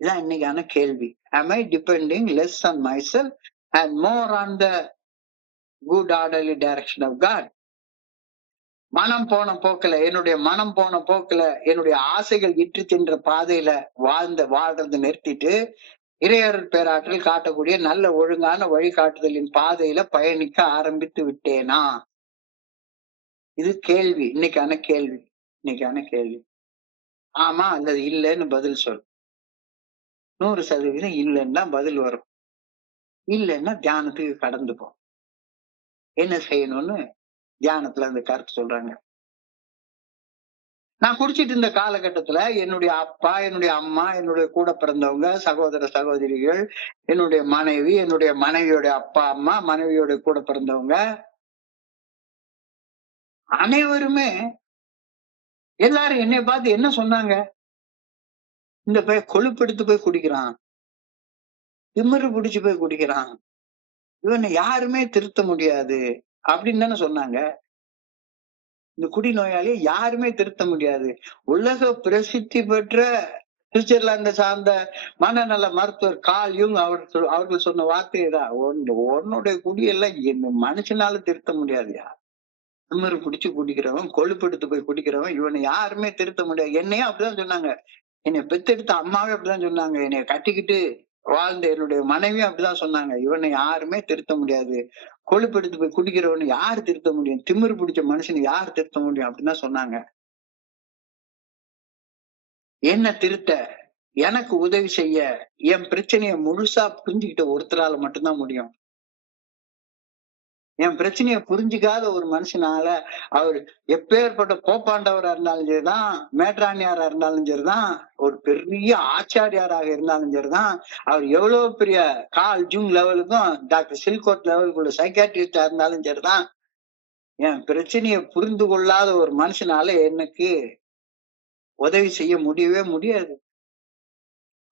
இதான் இன்னைக்கான கேள்வி. Am I depending less on myself and more on the good orderly direction of God? மனம் போன போக்குல என்னுடைய மனம் போன போக்குல என்னுடைய ஆசைகள் இட்டு தின்ற பாதையில வாழ்றதை நிறுத்திட்டு இறையருள் பேராற்றல் காட்டக்கூடிய நல்ல ஒழுங்கான வழிகாட்டுதலின் பாதையில பயணிக்க ஆரம்பித்து விட்டேனா? இது கேள்வி, இன்னைக்கான கேள்வி. இன்னைக்கான கேள்வி. ஆமா அல்லது இல்லைன்னு பதில் சொல். 100% இல்லைன்னா பதில் வரும். இல்லைன்னா தியானத்துக்கு கடந்து போ. என்ன செய்யணும்னு தியானத்துல அந்த கருத்து சொல்றாங்க. நான் குடிச்சிட்டு இருந்த காலகட்டத்துல என்னுடைய அப்பா, என்னுடைய அம்மா, என்னுடைய கூட பிறந்தவங்க, சகோதர சகோதரிகள், என்னுடைய மனைவி, என்னுடைய மனைவியோட அப்பா அம்மா, மனைவியோட கூட பிறந்தவங்க அனைவருமே எல்லாரும் என்னை பார்த்து என்ன சொன்னாங்க? இந்த பையன் கொழுப்பெடுத்து போய் குடிக்கிறான், திமிரு பிடிச்சு போய் குடிக்கிறான், இவனை யாருமே திருத்த முடியாது அப்படின்னு தானே சொன்னாங்க. இந்த குடிநோயாளியை யாருமே திருத்த முடியாது. உலக பிரசித்தி பெற்ற சுவிட்சர்லாந்தை சார்ந்த மனநல மருத்துவர் கார்ல் யூங் அவர்கள் சொன்ன வார்த்தைதான், உன்னுடைய குடியெல்லாம் என்ன மனுஷனால திருத்த முடியாதுயா. திமிரு பிடிச்சு குடிக்கிறவன், கொழுப்பெடுத்து போய் குடிக்கிறவன், இவனை யாருமே திருத்த முடியாது. என்னையும் அப்படிதான் சொன்னாங்க. என்னை பெத்தெடுத்த அம்மாவே அப்படிதான் சொன்னாங்க. என்னைய கட்டிக்கிட்டு வாழ்ந்த என்னுடைய மனைவியும் அப்படிதான் சொன்னாங்க. இவனை யாருமே திருத்த முடியாது. கொழுப்பெடுத்து போய் குடிக்கிறவனை யாரு திருத்த முடியும்? திமிரு பிடிச்ச மனுஷனை யாரு திருத்த முடியும் அப்படின்னு தான் சொன்னாங்க. என்ன திருத்த, எனக்கு உதவி செய்ய, என் பிரச்சனையை முழுசா புரிஞ்சுக்கிட்ட ஒருத்தரால மட்டும்தான் முடியும். என் பிரச்சனையை புரிஞ்சுக்காத ஒரு மனுஷனால, அவர் எப்பேற்பட்ட போப்பாண்டவரா இருந்தாலும் சரிதான், மேட்ரானியாரா இருந்தாலும் சரிதான், ஒரு பெரிய ஆச்சாரியாராக இருந்தாலும் சரிதான், அவர் எவ்வளவு பெரிய கார்ல் ஜூங் லெவலுக்கும் டாக்டர் சில்கோட் லெவலுக்குள்ள சைக்காட்ரிஸ்டா இருந்தாலும் சரிதான், என் பிரச்சனையை புரிந்து கொள்ளாத ஒரு மனுஷனால எனக்கு உதவி செய்ய முடியவே முடியாது.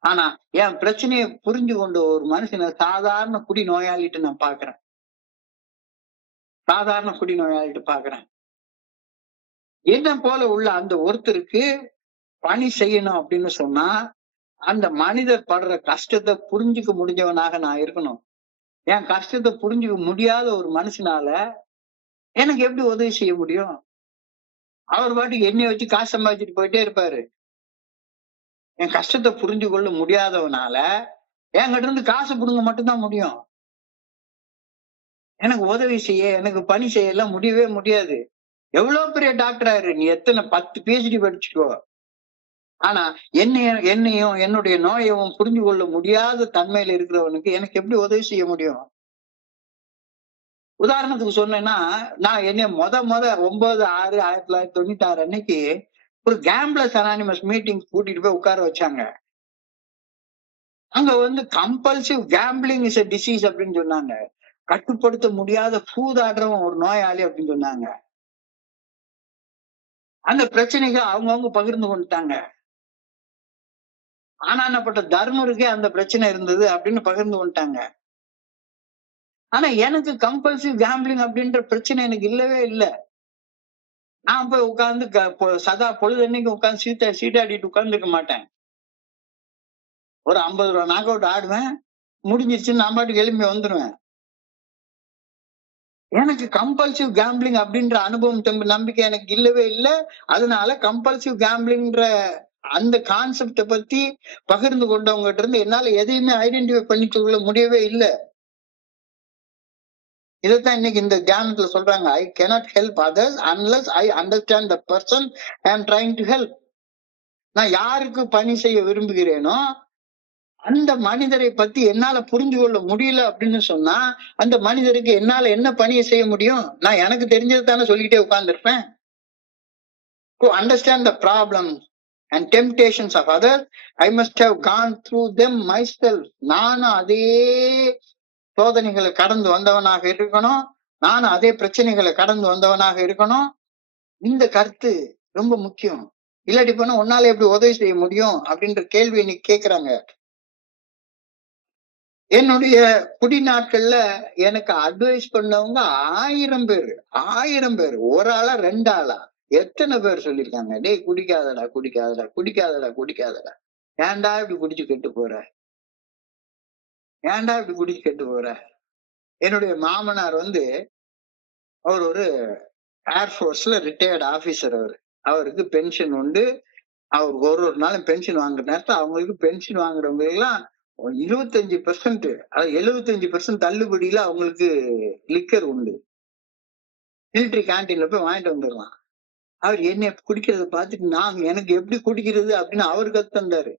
ஆனா என் பிரச்சனையை புரிஞ்சு கொண்ட ஒரு மனுஷனை சாதாரண குடி நோயாளிட்டு நான் பாக்குறேன். சாதாரண குடி நோயாளிட்டு பாக்குறேன். என்ன போல உள்ள அந்த ஒருத்தருக்கு பணி செய்யணும் அப்படின்னு சொன்னா அந்த மனிதர் படுற கஷ்டத்தை புரிஞ்சுக்க முடிஞ்சவனாக நான் இருக்கணும். என் கஷ்டத்தை புரிஞ்சுக்க முடியாத ஒரு மனுஷனால எனக்கு எப்படி உதவி செய்ய முடியும்? அவர் பாட்டுக்கு என்னைய வச்சு காசு சம்பாதிச்சுட்டு போயிட்டே இருப்பாரு. என் கஷ்டத்தை புரிஞ்சு கொள்ள முடியாதவனால என்கிட்ட இருந்து காசு புடுங்க மட்டும்தான் முடியும். எனக்கு உதவி செய்ய, எனக்கு பணி செய்ய எல்லாம் முடியவே முடியாது. எவ்வளவு பெரிய டாக்டர் ஆயிரு, நீ எத்தனை 10 PhD படிச்சுக்கோ. ஆனா என்னையும் என்னுடைய நோயையும் புரிஞ்சு கொள்ள முடியாத தன்மையில இருக்கிறவனுக்கு எனக்கு எப்படி உதவி செய்ய முடியும்? உதாரணத்துக்கு சொன்னேன்னா, நான் என்னைய முத 9/6/1996 அன்னைக்கு ஒரு கேம்பிளர்ஸ் அனானிமஸ் மீட்டிங் கூட்டிட்டு போய் உட்கார வச்சாங்க. அங்க வந்து compulsive gambling is a disease அப்படின்னு சொன்னாங்க. கட்டுப்படுத்த முடியாத சூதாடுறவன் ஒரு நோயாளி அப்படின்னு சொன்னாங்க. அந்த பிரச்சனைக்கு அவங்கவுங்க பகிர்ந்து கொண்டுட்டாங்க. ஆனானப்பட்ட தர்மருக்கே அந்த பிரச்சனை இருந்தது அப்படின்னு பகிர்ந்து கொண்டுட்டாங்க. ஆனா எனக்கு கம்பல்சிவ் கேம்பிளிங் அப்படின்ற பிரச்சனை எனக்கு இல்லவே இல்லை. நான் போய் உட்கார்ந்து சதா பொழுதன்னைக்கு உட்கார்ந்து சீட்டாடிட்டு உட்கார்ந்துருக்க மாட்டேன். ஒரு 50 ரூபா நாக் அவுட் ஆடுவேன், முடிஞ்சிருச்சுன்னு நான் பாட்டுக்கு எழும்பி வந்துருவேன். எனக்கு கம்பல்சிவ் கேம்பிளிங் அப்படின்ற அனுபவம் நம்பிக்கை எனக்கு இல்லவே இல்ல. அதனால கம்பல்சிவ் கேம்பிளிங்ன்ற அந்த கான்செப்ட பத்தி பகிர்ந்து கொண்டவங்ககிட்ட இருந்து என்னால எதையுமே ஐடென்டிஃபை பண்ணிக்க கொள்ள முடியவே இல்ல. இதைத்தான் இன்னைக்கு இந்த தியானத்துல சொல்றாங்க. ஐ cannot help others unless I understand the person I am trying to help. நான் யாருக்கு பணி செய்ய விரும்புகிறேனோ அந்த மனிதரை பத்தி என்னால புரிஞ்சு கொள்ள முடியல அப்படின்னு சொன்னா அந்த மனிதருக்கு என்னால என்ன பணியை செய்ய முடியும்? நான் எனக்கு தெரிஞ்சது தானே சொல்லிக்கிட்டே உட்கார்ந்துருப்பேன். To understand the problems and temptations of others, I must have gone through them myself. நானும் அதே சோதனைகளை கடந்து வந்தவனாக இருக்கணும். நானும் அதே பிரச்சனைகளை கடந்து வந்தவனாக இருக்கணும். இந்த கருத்து ரொம்ப முக்கியம். இல்லாட்டி போனா உன்னால எப்படி உதவி செய்ய முடியும் அப்படின்ற கேள்வி இன்னைக்கு கேக்குறாங்க. என்னுடைய குடி நாட்கள்ல எனக்கு அட்வைஸ் பண்ணவங்க 1000 பேரு, 1000 பேர். ஒரு ஆளா 2 ஆளா எத்தனை பேர் சொல்லியிருக்காங்க, டேய் குடிக்காதடா குடிக்காதடா குடிக்காதடா குடிக்காதடா, ஏன்டா இப்படி குடிச்சு கெட்டு போற, ஏன்டா இப்படி குடிச்சு கெட்டு போற. என்னுடைய மாமனார் அவர் ஒரு ஏர்போர்ஸ்ல ரிட்டையர்டு ஆபீசர். அவருக்கு பென்ஷன் உண்டு. அவர் ஒரு நாளும் பென்ஷன் வாங்குற நேரத்துல அவங்களுக்கு பென்ஷன் வாங்குறவங்க எல்லாம் 25%, 75% தள்ளுபடியில அவங்களுக்கு லிக்கர் உண்டு. மிலிட்டரி கேன்டீன்ல போய் வாங்கிட்டு வந்துடலாம். அவர் என்ன குடிக்கிறத பார்த்துட்டு எனக்கு எப்படி குடிக்கிறது அப்படின்னு அவரு கத்து தந்தாரு.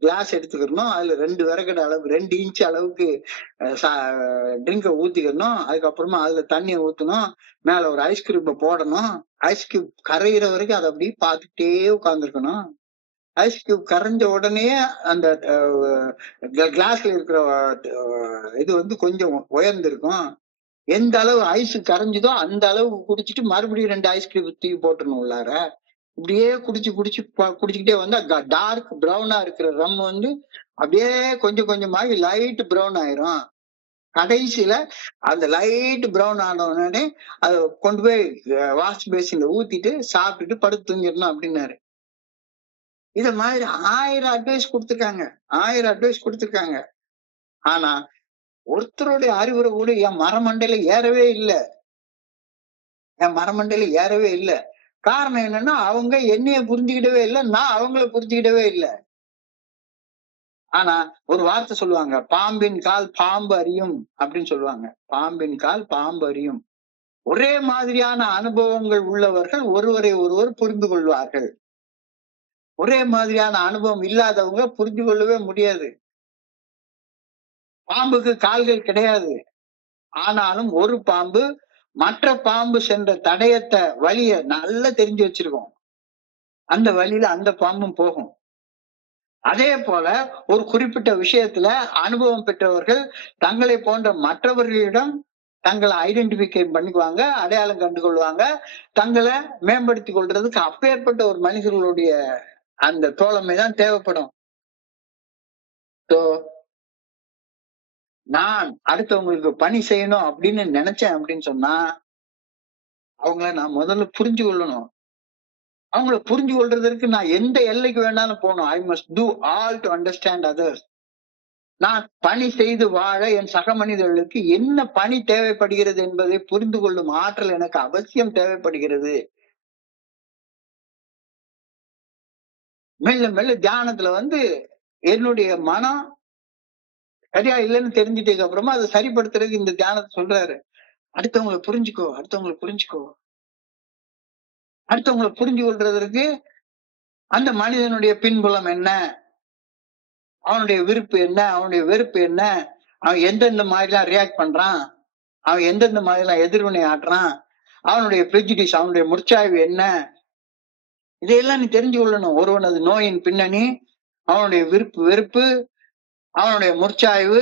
கிளாஸ் எடுத்துக்கணும், அதுல 2 விறகடை அளவு 2 இன்ச் அளவுக்கு ட்ரிங்க ஊத்திக்கணும், அதுக்கப்புறமா அதுல தண்ணியை ஊத்தணும், மேல ஒரு ஐஸ்கிரீம் போடணும், ஐஸ்கிரீம் கரையிற வரைக்கும் அதை அப்படியே பார்த்துட்டே உட்கார்ந்துருக்கணும். ஐஸ் கியூப் கரைஞ்ச உடனே அந்த கிளாஸ்ல இருக்கிற இது கொஞ்சம் உயர்ந்திருக்கும். எந்த அளவு ஐஸ் கரைஞ்சதோ அந்த அளவு குடிச்சிட்டு மறுபடியும் 2 ஐஸ்கிரீம் தூக்கி போட்டுருணும் உள்ளார. இப்படியே குடிச்சுக்கிட்டே வந்தா டார்க் பிரவுனா இருக்கிற ரம் அப்படியே கொஞ்சம் கொஞ்சமாகி லைட் பிரவுன் ஆயிரும். கடைசியில அந்த லைட் பிரவுன் ஆன உடனே அதை கொண்டு போய் வாஷ் பேசின்ல ஊத்திட்டு சாப்பிட்டுட்டு படுத்து தூங்கிடணும் அப்படின்னாரு. இத மாதிரி 1000 அட்வைஸ் கொடுத்திருக்காங்க, 1000 அட்வைஸ் கொடுத்திருக்காங்க. ஆனா ஒருத்தருடைய அறிவுரை கூட என் மரமண்டையில ஏறவே இல்லை, என் மரமண்டையில ஏறவே இல்லை. காரணம் என்னன்னா அவங்க என்னைய புரிஞ்சுக்கிடவே இல்லை, நான் அவங்கள புரிஞ்சுக்கிடவே இல்லை. ஆனா ஒரு வார்த்தை சொல்லுவாங்க, பாம்பின் கால் பாம்பு அறியும் அப்படின்னு சொல்லுவாங்க. பாம்பின் கால் பாம்பு அறியும். ஒரே மாதிரியான அனுபவங்கள் உள்ளவர்கள் ஒருவரை ஒருவர் புரிந்து கொள்வார்கள். ஒரே மாதிரியான அனுபவம் இல்லாதவங்க புரிந்து கொள்ளவே முடியாது. பாம்புக்கு கால்கள் கிடையாது, ஆனாலும் ஒரு பாம்பு மற்ற பாம்பு சென்ற தடயத்தை வழிய நல்லா தெரிஞ்சு வச்சிருக்கோம். அந்த வழியில அந்த பாம்பும் போகும். அதே போல ஒரு குறிப்பிட்ட விஷயத்துல அனுபவம் பெற்றவர்கள் தங்களை போன்ற மற்றவர்களிடம் தங்களை ஐடென்டிஃபை பண்ணிக்குவாங்க, அடையாளம் கண்டு கொள்வாங்க, தங்களை மேம்படுத்திக் கொள்றதுக்கு அப்பேற்பட்ட ஒரு மனிதர்களுடைய அந்த தோழமைதான் தேவைப்படும். நான் அடுத்தவங்களுக்கு பணி செய்யணும் அப்படின்னு நினைச்சேன் அப்படின்னு சொன்னா அவங்கள நான் முதல்ல புரிஞ்சு கொள்ளணும். அவங்கள புரிஞ்சு கொள்றதற்கு நான் எந்த எல்லைக்கு வேணாலும் போகணும். I must do all to understand others. நான் பணி செய்து வாழ என் சக மனிதர்களுக்கு என்ன பணி தேவைப்படுகிறது என்பதை புரிந்து கொள்ளும் ஆற்றல் எனக்கு அவசியம் தேவைப்படுகிறது. மெல்ல மெல்ல தியானத்துல என்னுடைய மனம் சரியா இல்லைன்னு தெரிஞ்சிட்டதுக்கு அப்புறமா அதை சரிப்படுத்துறதுக்கு இந்த தியானத்தை சொல்றாரு. அடுத்தவங்களை புரிஞ்சுக்கோ, அடுத்தவங்களை புரிஞ்சுக்கோ. அடுத்தவங்களை புரிஞ்சு கொள்றதற்கு அந்த மனிதனுடைய பின்புலம் என்ன, அவனுடைய விருப்பு என்ன, அவனுடைய வெறுப்பு என்ன, அவன் எந்தெந்த மாதிரிலாம் ரியாக்ட் பண்றான், அவன் எந்தெந்த மாதிரிலாம் எதிர்வினை ஆட்டுறான், அவனுடைய பிரெஜுடிஸ், அவனுடைய முற்சாய்வு என்ன, இதையெல்லாம் நீ தெரிஞ்சு கொள்ளணும். ஒருவனது நோயின் பின்னணி, அவனுடைய விருப்பு வெறுப்பு, அவனுடைய முற்சாய்வு,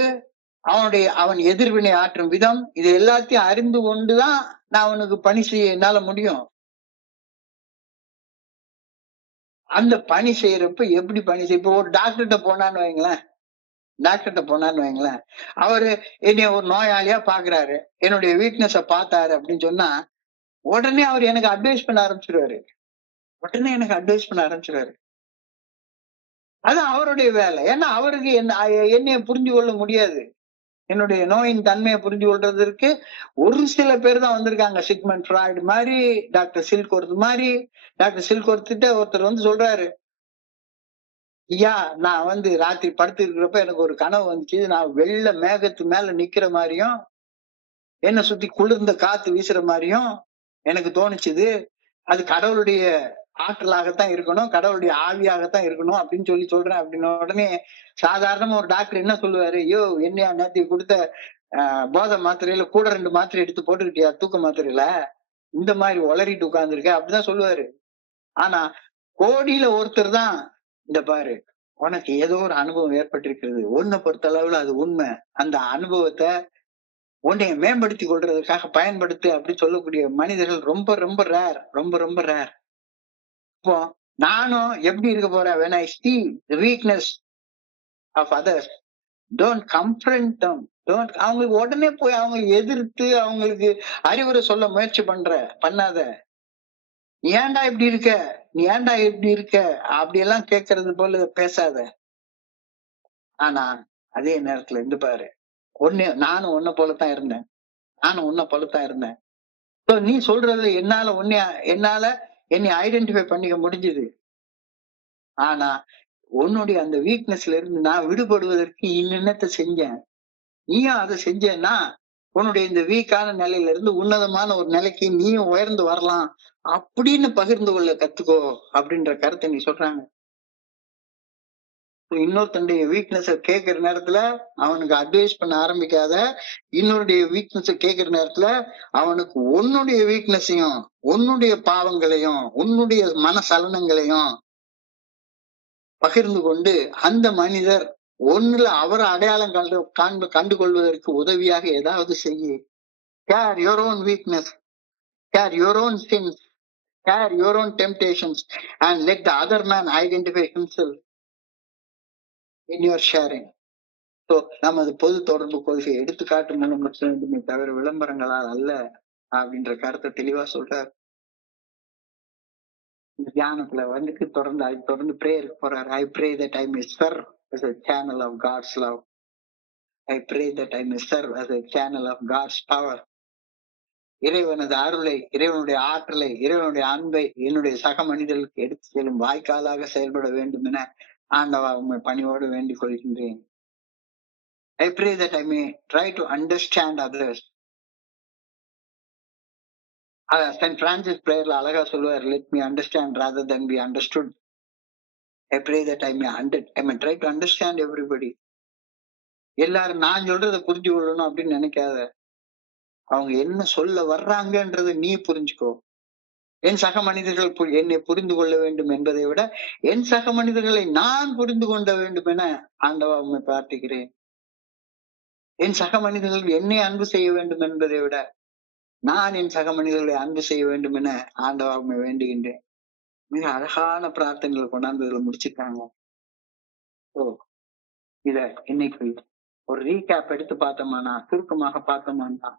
அவன் எதிர்வினை ஆற்றும் விதம், இது எல்லாத்தையும் அறிந்து கொண்டுதான் நான் அவனுக்கு பணி செய்ய என்னால முடியும். அந்த பணி செய்யறப்ப எப்படி பணி செய்ய, இப்போ ஒரு டாக்டர்கிட்ட போனான்னு வைங்களேன், அவரு என்னைய ஒரு நோயாளியா பாக்குறாரு, என்னுடைய வீக்னஸ பார்த்தாரு அப்படின்னு சொன்னா உடனே அவர் எனக்கு அட்வைஸ் பண்ண ஆரம்பிச்சிருவாரு. அது அவருடைய வேலை. ஏன்னா அவருக்கு என்னைய புரிஞ்சு கொள்ள முடியாது. என்னுடைய நோயின் தன்மையை புரிஞ்சு கொள்றதற்கு ஒரு சில பேர் தான் வந்திருக்காங்க. சிக்மண்ட் ஃப்ராய்டு மாதிரி, டாக்டர் சில்க்வொர்த் மாதிரி. டாக்டர் சில்க்வொர்த் கிட்ட ஒருத்தர் வந்து சொல்றாரு, ஐயா நான் வந்து ராத்திரி படுத்து இருக்கிறப்ப எனக்கு ஒரு கனவு வந்துச்சு. நான் வெள்ள மேகத்து மேல நிக்கிற மாதிரியும், என்ன சுத்தி குளிர்ந்த காத்து வீசுற மாதிரியும் எனக்கு தோணுச்சுது. அது கடவுளுடைய ஆற்றலாகத்தான் இருக்கணும், கடவுளுடைய ஆவியாகத்தான் இருக்கணும் அப்படின்னு சொல்றேன். அப்படின்ன உடனே சாதாரணமா ஒரு டாக்டர் என்ன சொல்லுவாரு, ஐயோ என்னையா நேத்து கொடுத்த போதை மாத்திரையில கூட 2 மாத்திரை எடுத்து போட்டுக்கிட்டியா தூக்க மாத்திரையில, இந்த மாதிரி உளறிட்டு உட்கார்ந்துருக்க அப்படிதான் சொல்லுவாரு. ஆனா கோடியில ஒருத்தர் தான், இந்த பாரு உனக்கு ஏதோ ஒரு அனுபவம் ஏற்பட்டிருக்கிறது, உன்னை பொறுத்த அளவுல அது உண்மை, அந்த அனுபவத்தை உன்னை மேம்படுத்தி கொள்றதுக்காக பயன்படுத்து அப்படி சொல்லக்கூடிய மனிதர்கள் ரொம்ப ரொம்ப ரேர், ரொம்ப ரொம்ப ரேர். இப்போ நானும் எப்படி இருக்க போறேன், when I see the weakness of others, don't confront them, don't அவங்களுக்கு உடனே போய் அவங்க எதிர்த்து அவங்களுக்கு அறிவுரை சொல்ல முயற்சி பண்ணாத. நீ ஏன்டா இப்படி இருக்க, நீ ஏன்டா இப்படி இருக்க அப்படி எல்லாம் கேட்கறது போல பேசாத. ஆனா அதே நேரத்துல இருந்து பாரு, நானும் உன்னை போலத்தான் இருந்தேன், நானும் உன்னை போலத்தான் இருந்தேன். நீ சொல்றது என்னால என்னை ஐடென்டிஃபை பண்ணிக்க முடிஞ்சது. ஆனா உன்னுடைய அந்த வீக்னஸ்ல இருந்து நான் விடுபடுவதற்கு இன்னத்தை செஞ்சேன், நீயும் அதை செஞ்சேன்னா உன்னுடைய இந்த வீக்கான நிலையில இருந்து உன்னதமான ஒரு நிலைக்கு நீயும் உயர்ந்து வரலாம் அப்படின்னு பகிர்ந்து கொள்ள கத்துக்கோ அப்படின்ற கருத்தை நீ சொல்றாங்க. இன்னொருத்தனுடைய வீக்னஸ கேட்கிற நேரத்துல அவனுக்கு அட்வைஸ் பண்ண ஆரம்பிக்காத. இன்னொருடைய வீக்னஸ கேட்கிற நேரத்துல அவனுக்கு உன்னுடைய வீக்னஸையும் உன்னுடைய பாவங்களையும் உன்னுடைய மனசலனங்களையும் பகிர்ந்து கொண்டு அந்த மனிதர் ஒண்ணுல அவரை அடையாளம் கண்டு கொள்வதற்கு உதவியாக ஏதாவது செய்ய. Care your own weakness, care your own since, care your own temptations and let the other man identify himself in your sharing. So நமது பொது தொடர்பு கொள்கை எடுத்துக்காட்டு மூலம் மட்டும் வேண்டுமே தவிர விளம்பரங்களால் அல்ல அப்படின்ற கருத்தை தெளிவா சொல்றாரு. தியானத்துல வந்துட்டு தொடர்ந்து பிரேயருக்கு போறாரு. I pray that I may serve as a channel of God's love. I pray that I may serve as a channel of God's power. இறைவனது அருளை, இறைவனுடைய ஆற்றலை, இறைவனுடைய அன்பை என்னுடைய சக மனிதர்களுக்கு எடுத்து செல்லும் வாய்க்காலாக செயல்பட வேண்டும் என ஆண்டவா உண்மை பணிவோடு வேண்டிக் கொள்கின்றேன். I pray that I may try to understand others. Saint Francis prayerல அழகா சொல்லுவார், let me understand rather than be understood. I pray that I may try to understand everybody. எல்லாரும் நான் சொல்றதை புரிஞ்சு கொள்ளணும் அப்படின்னு நினைக்காத. அவங்க என்ன சொல்ல வர்றாங்கன்றதை நீ புரிஞ்சுக்கோ. என் சக மனிதர்கள் என்னை புரிந்து கொள்ள வேண்டும் என்பதை விட என் சக மனிதர்களை நான் புரிந்து கொள்ள வேண்டும் என ஆண்டவா உண்மை பிரார்த்திக்கிறேன். என் சக மனிதர்கள் என்னை அன்பு செய்ய வேண்டும் என்பதை விட நான் என் சக மனிதர்களை அன்பு செய்ய வேண்டும் என ஆண்டவா உண்மை வேண்டுகின்றேன். மிக அழகான பிரார்த்தனைகளை கொண்டாந்து முடிச்சிருக்காங்க. இத இன்னைக்கு ஒரு ரீகேப் எடுத்து பார்த்தோம்னா, சுருக்கமாக பார்த்தோம்னா,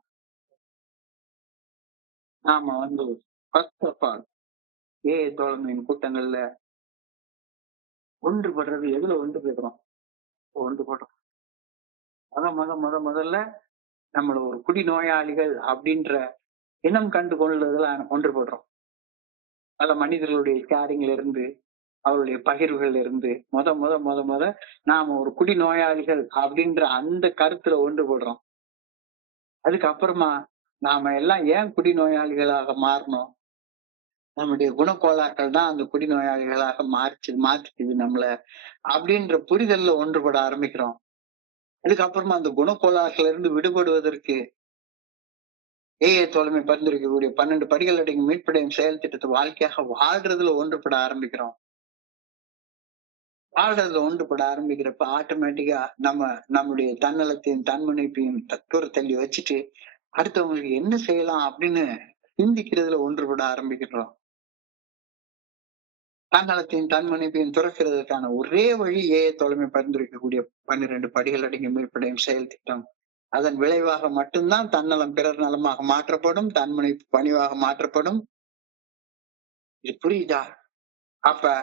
நாம வந்து ஃபர்ஸ்ட் ஆஃப் ஆல் தோழமையின் கூட்டங்கள்ல ஒன்றுபடுறது எதுல ஒன்றுபடுறோம்? ஒன்றுபடுறோம் முதல்ல நம்மள ஒரு குடிநோயாளிகள் அப்படின்ற இனம் கண்டு கொள்றதுல ஒன்றுபடுறோம். பல மனிதர்களுடைய கேரிங்ல இருந்து அவருடைய பகிர்வுகள் இருந்து முத நாம ஒரு குடிநோயாளிகள் அப்படின்ற அந்த கருத்துல ஒன்றுபடுறோம். அதுக்கப்புறமா நாம எல்லாம் ஏன் குடிநோயாளிகளாக மாறணும், நம்முடைய குணக்கோளாக்கள் தான் அந்த குடிநோயாளிகளாக மாற்றிக்குது நம்மள அப்படின்ற புரிதல்ல ஒன்றுபட ஆரம்பிக்கிறோம். அதுக்கப்புறமா அந்த குணக்கோளாறுல இருந்து விடுபடுவதற்கு தோழமை பரிந்துரைக்கக்கூடிய 12 படிகள் அடங்கும் மீட்படையும் செயல் திட்டத்தை வாழ்க்கையாக வாழ்றதுல ஒன்றுபட ஆரம்பிக்கிறோம். வாழ்றதுல ஒன்றுபட ஆரம்பிக்கிறப்ப ஆட்டோமேட்டிக்கா நம்முடைய தன்னலத்தையும் தன்முனைப்பையும் தூர தள்ளி வச்சுட்டு அடுத்தவங்களுக்கு என்ன செய்யலாம் அப்படின்னு சிந்திக்கிறதுல ஒன்றுபட ஆரம்பிக்கிறோம். தன்னலத்தையும் தன்முனைப்பையும் துறக்கிறதுக்கான ஒரே வழி தோழமை பரிந்துரைக்கக்கூடிய 12 படிகள் அடங்கிய மீட்படையும் செயல் திட்டம். அதன் விளைவாக மட்டும்தான் தன்னலம் பிறர் நலமாக மாற்றப்படும், தன்முனைப்பு பணிவாக மாற்றப்படும். இது புரியுதா? அப்ப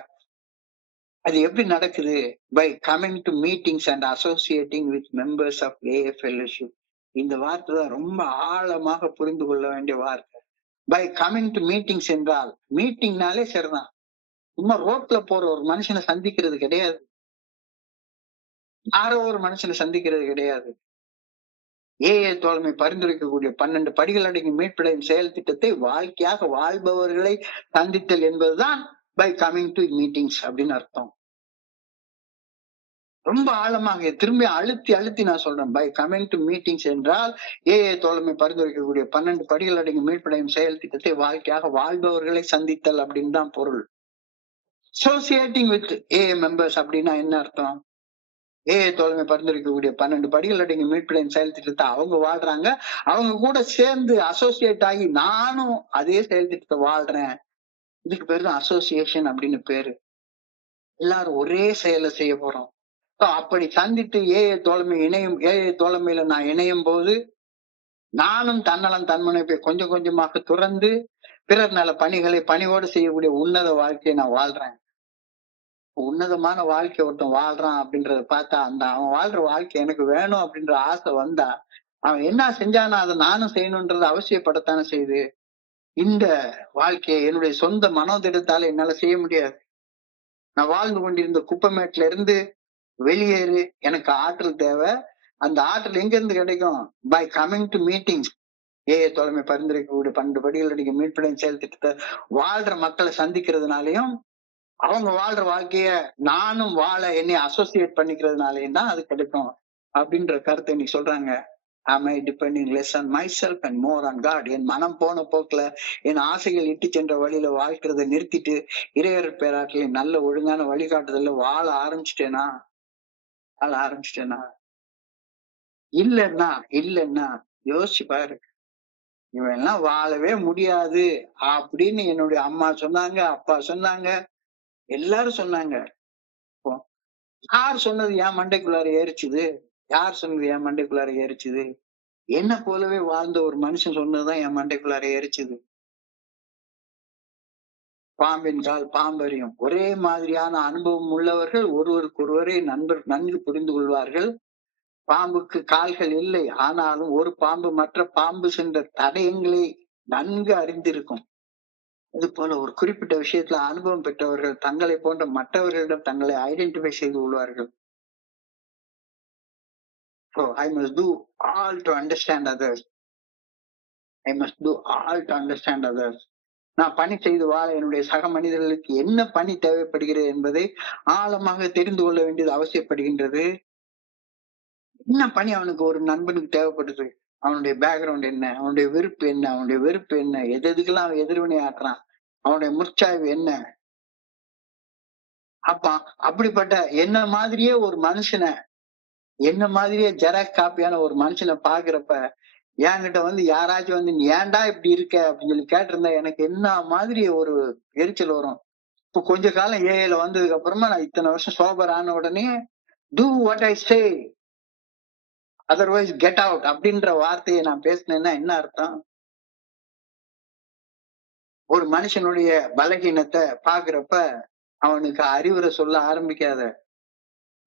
அது எப்படி நடக்குது? By coming to meetings and associating with members of AA fellowship. இந்த வார்த்தை தான் ரொம்ப ஆழமாக புரிந்து கொள்ள வேண்டிய வார்த்தை. பை கமிங் டு மீட்டிங்ஸ் என்றால், மீட்டிங்னாலே சரிதான். சும்மா ரோட்ல போற ஒரு மனுஷனை சந்திக்கிறது கிடையாது. யாரோ ஒரு மனுஷனை சந்திக்கிறது கிடையாது. ஏஏ தோழமை பரிந்துரைக்கக்கூடிய 12 படிகள் அடங்கிய மீட்படையும் செயல் திட்டத்தை வாழ்க்கையாக வாழ்பவர்களை சந்தித்தல் என்பதுதான் பை கமிங் டு மீட்டிங்ஸ் அப்படின்னு அர்த்தம். ரொம்ப ஆழமாக திரும்பி அழுத்தி அழுத்தி நான் சொல்றேன். பை கமிங் டு மீட்டிங்ஸ் என்றால் ஏஏ தோழமை பரிந்துரைக்கக்கூடிய 12 படிகள் அடங்கிய மீட்படையும் செயல் திட்டத்தை வாழ்க்கையாக வாழ்பவர்களை சந்தித்தல் அப்படின்னு தான் பொருள். அசோசியேட்டிங் வித் ஏஏ மெம்பர்ஸ் அப்படின்னா என்ன அர்த்தம்? ஏஏ தோழமை பரிந்துரைக்கக்கூடிய 12 படிகள் அடங்கிய மீட்படையும் செயல் திட்டத்தை அவங்க வாழ்றாங்க. அவங்க கூட சேர்ந்து அசோசியேட் ஆகி நானும் அதே செயல் திட்டத்தை வாழ்றேன். இதுக்கு பேரு தான் அசோசியேஷன் அப்படின்னு பேரு. எல்லாரும் ஒரே செயலை செய்ய போறோம். அப்படி சந்தித்து ஏஏ தோழமையில நான் இணையும் போது நானும் தன்னலம் தன்முனைப்பை கொஞ்சம் கொஞ்சமாக துறந்து பிறர் நல பணிகளை பணிவோடு செய்யக்கூடிய உன்னத வாழ்க்கையை நான் வாழ்றேன். உன்னதமான வாழ்க்கை ஒருத்தன் வாழ்றான் அப்படின்றத பார்த்தா அவன் வாழ்ற வாழ்க்கை எனக்கு வேணும் அப்படின்ற ஆசை வந்தா அவன் என்ன செஞ்சானா அதை நானும் செய்யணும்ன்றது அவசியப்படத்தானே செய்யுது. இந்த வாழ்க்கையை என்னுடைய சொந்த மனோதிடத்தால என்னால செய்ய முடியாது. நான் வாழ்ந்து கொண்டிருந்த குப்பமேட்ல இருந்து வெளியேறு, எனக்கு ஆற்றல் தேவை. அந்த ஆற்றல் எங்க இருந்து கிடைக்கும்? By coming to meetings. AA தோழமை பரிந்துரைக்கக்கூடிய 12 படிகள் அடங்கிய மீட்படையும் செயல் திட்டத்தை வாழ்ற மக்களை சந்திக்கிறதுனாலையும் அவங்க வாழ்ற வாழ்க்கைய நானும் வாழ என்னை அசோசியேட் பண்ணிக்கிறதுனாலையும் தான் அது கிடைக்கும் அப்படின்ற கருத்தை இன்னைக்கு சொல்றாங்க. Am I depending less on myself and more on God? என் மனம் போன போக்குல என் ஆசைகள் இட்டு சென்ற வழியில வாழ்க்கிறத நிறுத்திட்டு இறையர் பேராட்டில நல்ல ஒழுங்கான வழிகாட்டுதல்ல வாழ ஆரம்பிச்சிட்டேனா இல்லைன்னா யோசிச்சு பாரு. இவன் எல்லாம் வாழவே முடியாது அப்படின்னு என்னுடைய அம்மா சொன்னாங்க, அப்பா சொன்னாங்க, எல்லாரும் சொன்னாங்க. யார் சொன்னது என் மண்டைக்குள்ளார ஏறிச்சுது? என்ன போலவே வாழ்ந்த ஒரு மனுஷன் சொன்னதுதான் என் மண்டைக்குள்ளார ஏறிச்சுது. பாம்பின் கால் பாம்பறியும். ஒரே மாதிரியான அனுபவம் உள்ளவர்கள் ஒருவருக்கொருவரை நன்கு புரிந்து கொள்வார்கள். பாம்புக்கு கால்கள் இல்லை, ஆனாலும் ஒரு பாம்பு மற்ற பாம்பு சென்ற தடயங்களை நன்கு அறிந்திருக்கும். இது போல ஒரு குறிப்பிட்ட விஷயத்துல அனுபவம் பெற்றவர்கள் தங்களை போன்ற மற்றவர்களிடம் தங்களை ஐடென்டிஃபை செய்து கொள்வார்கள். So I must do all to understand others. நான் பணி செய்து வாழ என்னுடைய சக மனிதர்களுக்கு என்ன பணி தேவைப்படுகிறது என்பதை ஆழமாக தெரிந்து கொள்ள வேண்டியது அவசியப்படுகின்றது. என்ன பணி அவனுக்கு ஒரு நண்பனுக்கு தேவைப்படுது? அவனுடைய பேக்ரவுண்ட் என்ன, அவனுடைய விருப்பு என்ன, எதுக்கெல்லாம் அவன் எதிர்வினை ஆட்டுறான், அவனுடைய முற்சாய்வு என்ன. அப்ப அப்படிப்பட்ட என்ன மாதிரியே ஒரு மனுஷனை, என்ன மாதிரியே ஜெராக்ஸ் காப்பியான ஒரு மனுஷனை பாக்குறப்ப என்கிட்ட வந்து யாராச்சும் வந்து நீ ஏன்டா இப்படி இருக்க அப்படின்னு சொல்லி கேட்டிருந்தா எனக்கு என்ன மாதிரி ஒரு எரிச்சல் வரும். இப்போ கொஞ்ச காலம் ஏஐல வந்ததுக்கு அப்புறமா நான் இத்தனை வருஷம் சோபர் ஆன உடனே do what I say otherwise get out அப்படின்ற வார்த்தையை நான் பேசினேன்னா என்ன அர்த்தம்? ஒரு மனுஷனுடைய பலகீனத்தை பாக்குறப்ப அவனுக்கு அறிவுரை சொல்ல ஆரம்பிக்காத.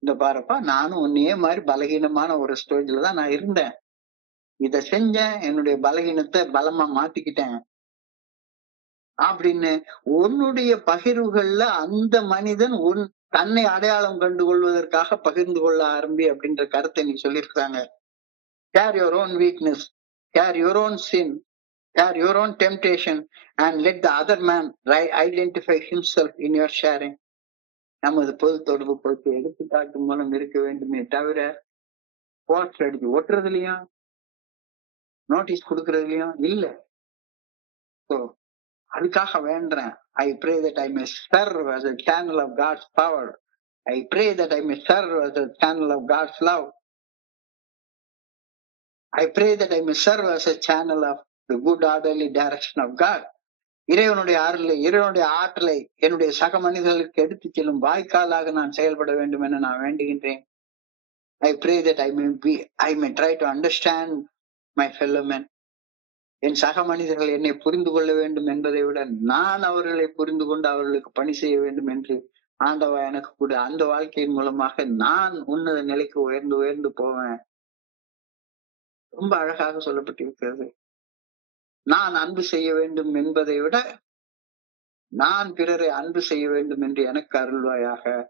இந்த பாருப்பா, நானும் உன்னையே மாதிரி பலகீனமான ஒரு ஸ்டேஜ்ல தான் நான் இருந்தேன். இத செஞ்சேன், என்னுடைய பலகீனத்தை பலமா மாத்திக்கிட்டேன் அப்படின்னு உன்னுடைய பகிர்வுகள்ல அந்த மனிதன் தன்னை அடையாளம் கண்டு கொள்வதற்காக பகிர்ந்து கொள்ள ஆரம்பி அப்படின்ற கருத்தை நீ சொல்லியிருக்காங்க. Share your own weakness, share your own sin, share your own temptation and let the other man identify himself in your sharing. நமது பொது தொடர்பு பொறுத்து எடுத்துக்காட்டு மூலம் இருக்க வேண்டுமே தவிர போஸ்டர் அடிச்சு ஒட்டுறதுலயும் நோட்டீஸ் கொடுக்கறதுலயும் இல்ல. அதுக்காக வேண்டேன். I pray that I may serve as a channel of God's power. I pray that I may serve as a channel of God's love. I pray that I may serve as a channel of the good orderly direction of God. இறைவனுடைய அருளை, இறைவனுடைய ஆற்றலை என்னுடைய சக மனிதர்களுக்கு எடுத்து செல்லும் வாய்க்காலாக நான் செயல்பட வேண்டும் என நான் வேண்டுகின்றேன். I pray that I may try to understand my fellow men. என் சக மனிதர்கள் என்னை புரிந்து கொள்ள வேண்டும் என்பதை விட நான் அவர்களை புரிந்து கொண்டு அவர்களுக்கு பணி செய்ய வேண்டும் என்று ஆண்டவா எனக்கு கூட அந்த வாழ்க்கையின் மூலமாக நான் உன்னத நிலைக்கு உயர்ந்து உயர்ந்து போவேன். ரொம்ப அழகாக சொல்லப்பட்டிருக்கிறது. நான் அன்பு செய்ய வேண்டும் என்பதை விட நான் பிறரை அன்பு செய்ய வேண்டும் என்று எனக்கு அருள்வாயாக.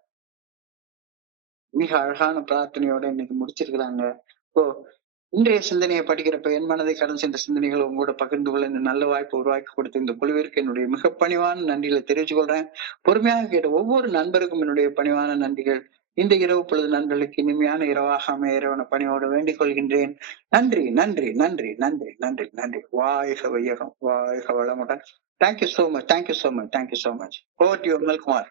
மிக அழகான பிரார்த்தனையோட இன்னைக்கு முடிச்சிருக்கிறாங்க. இப்போ இன்றைய சிந்தனையை படிக்கிறப்ப என் மனதை கடந்து சென்ற சிந்தனைகள் உங்களோட பகிர்ந்து கொள்ள இந்த நல்ல வாய்ப்பு உருவாக்கி கொடுத்த இந்த குழுவிற்கு என்னுடைய மிக பணிவான நன்றிகளை தெரிவித்துக் கொள்றேன். பொறுமையாக கேட்ட ஒவ்வொரு நண்பருக்கும் என்னுடைய பணிவான நன்றிகள். இந்த இரவு பொழுது நண்பர்களுக்கு இனிமையான இரவாக அமைய இறைவன பணியோடு வேண்டிக் கொள்கின்றேன். நன்றி நன்றி நன்றி நன்றி நன்றி நன்றி. வாழ்க வையகம், வாழ்க வளமுடன். Thank you so much, thank you so much, thank you so much. Over to you, அமல்குமார்.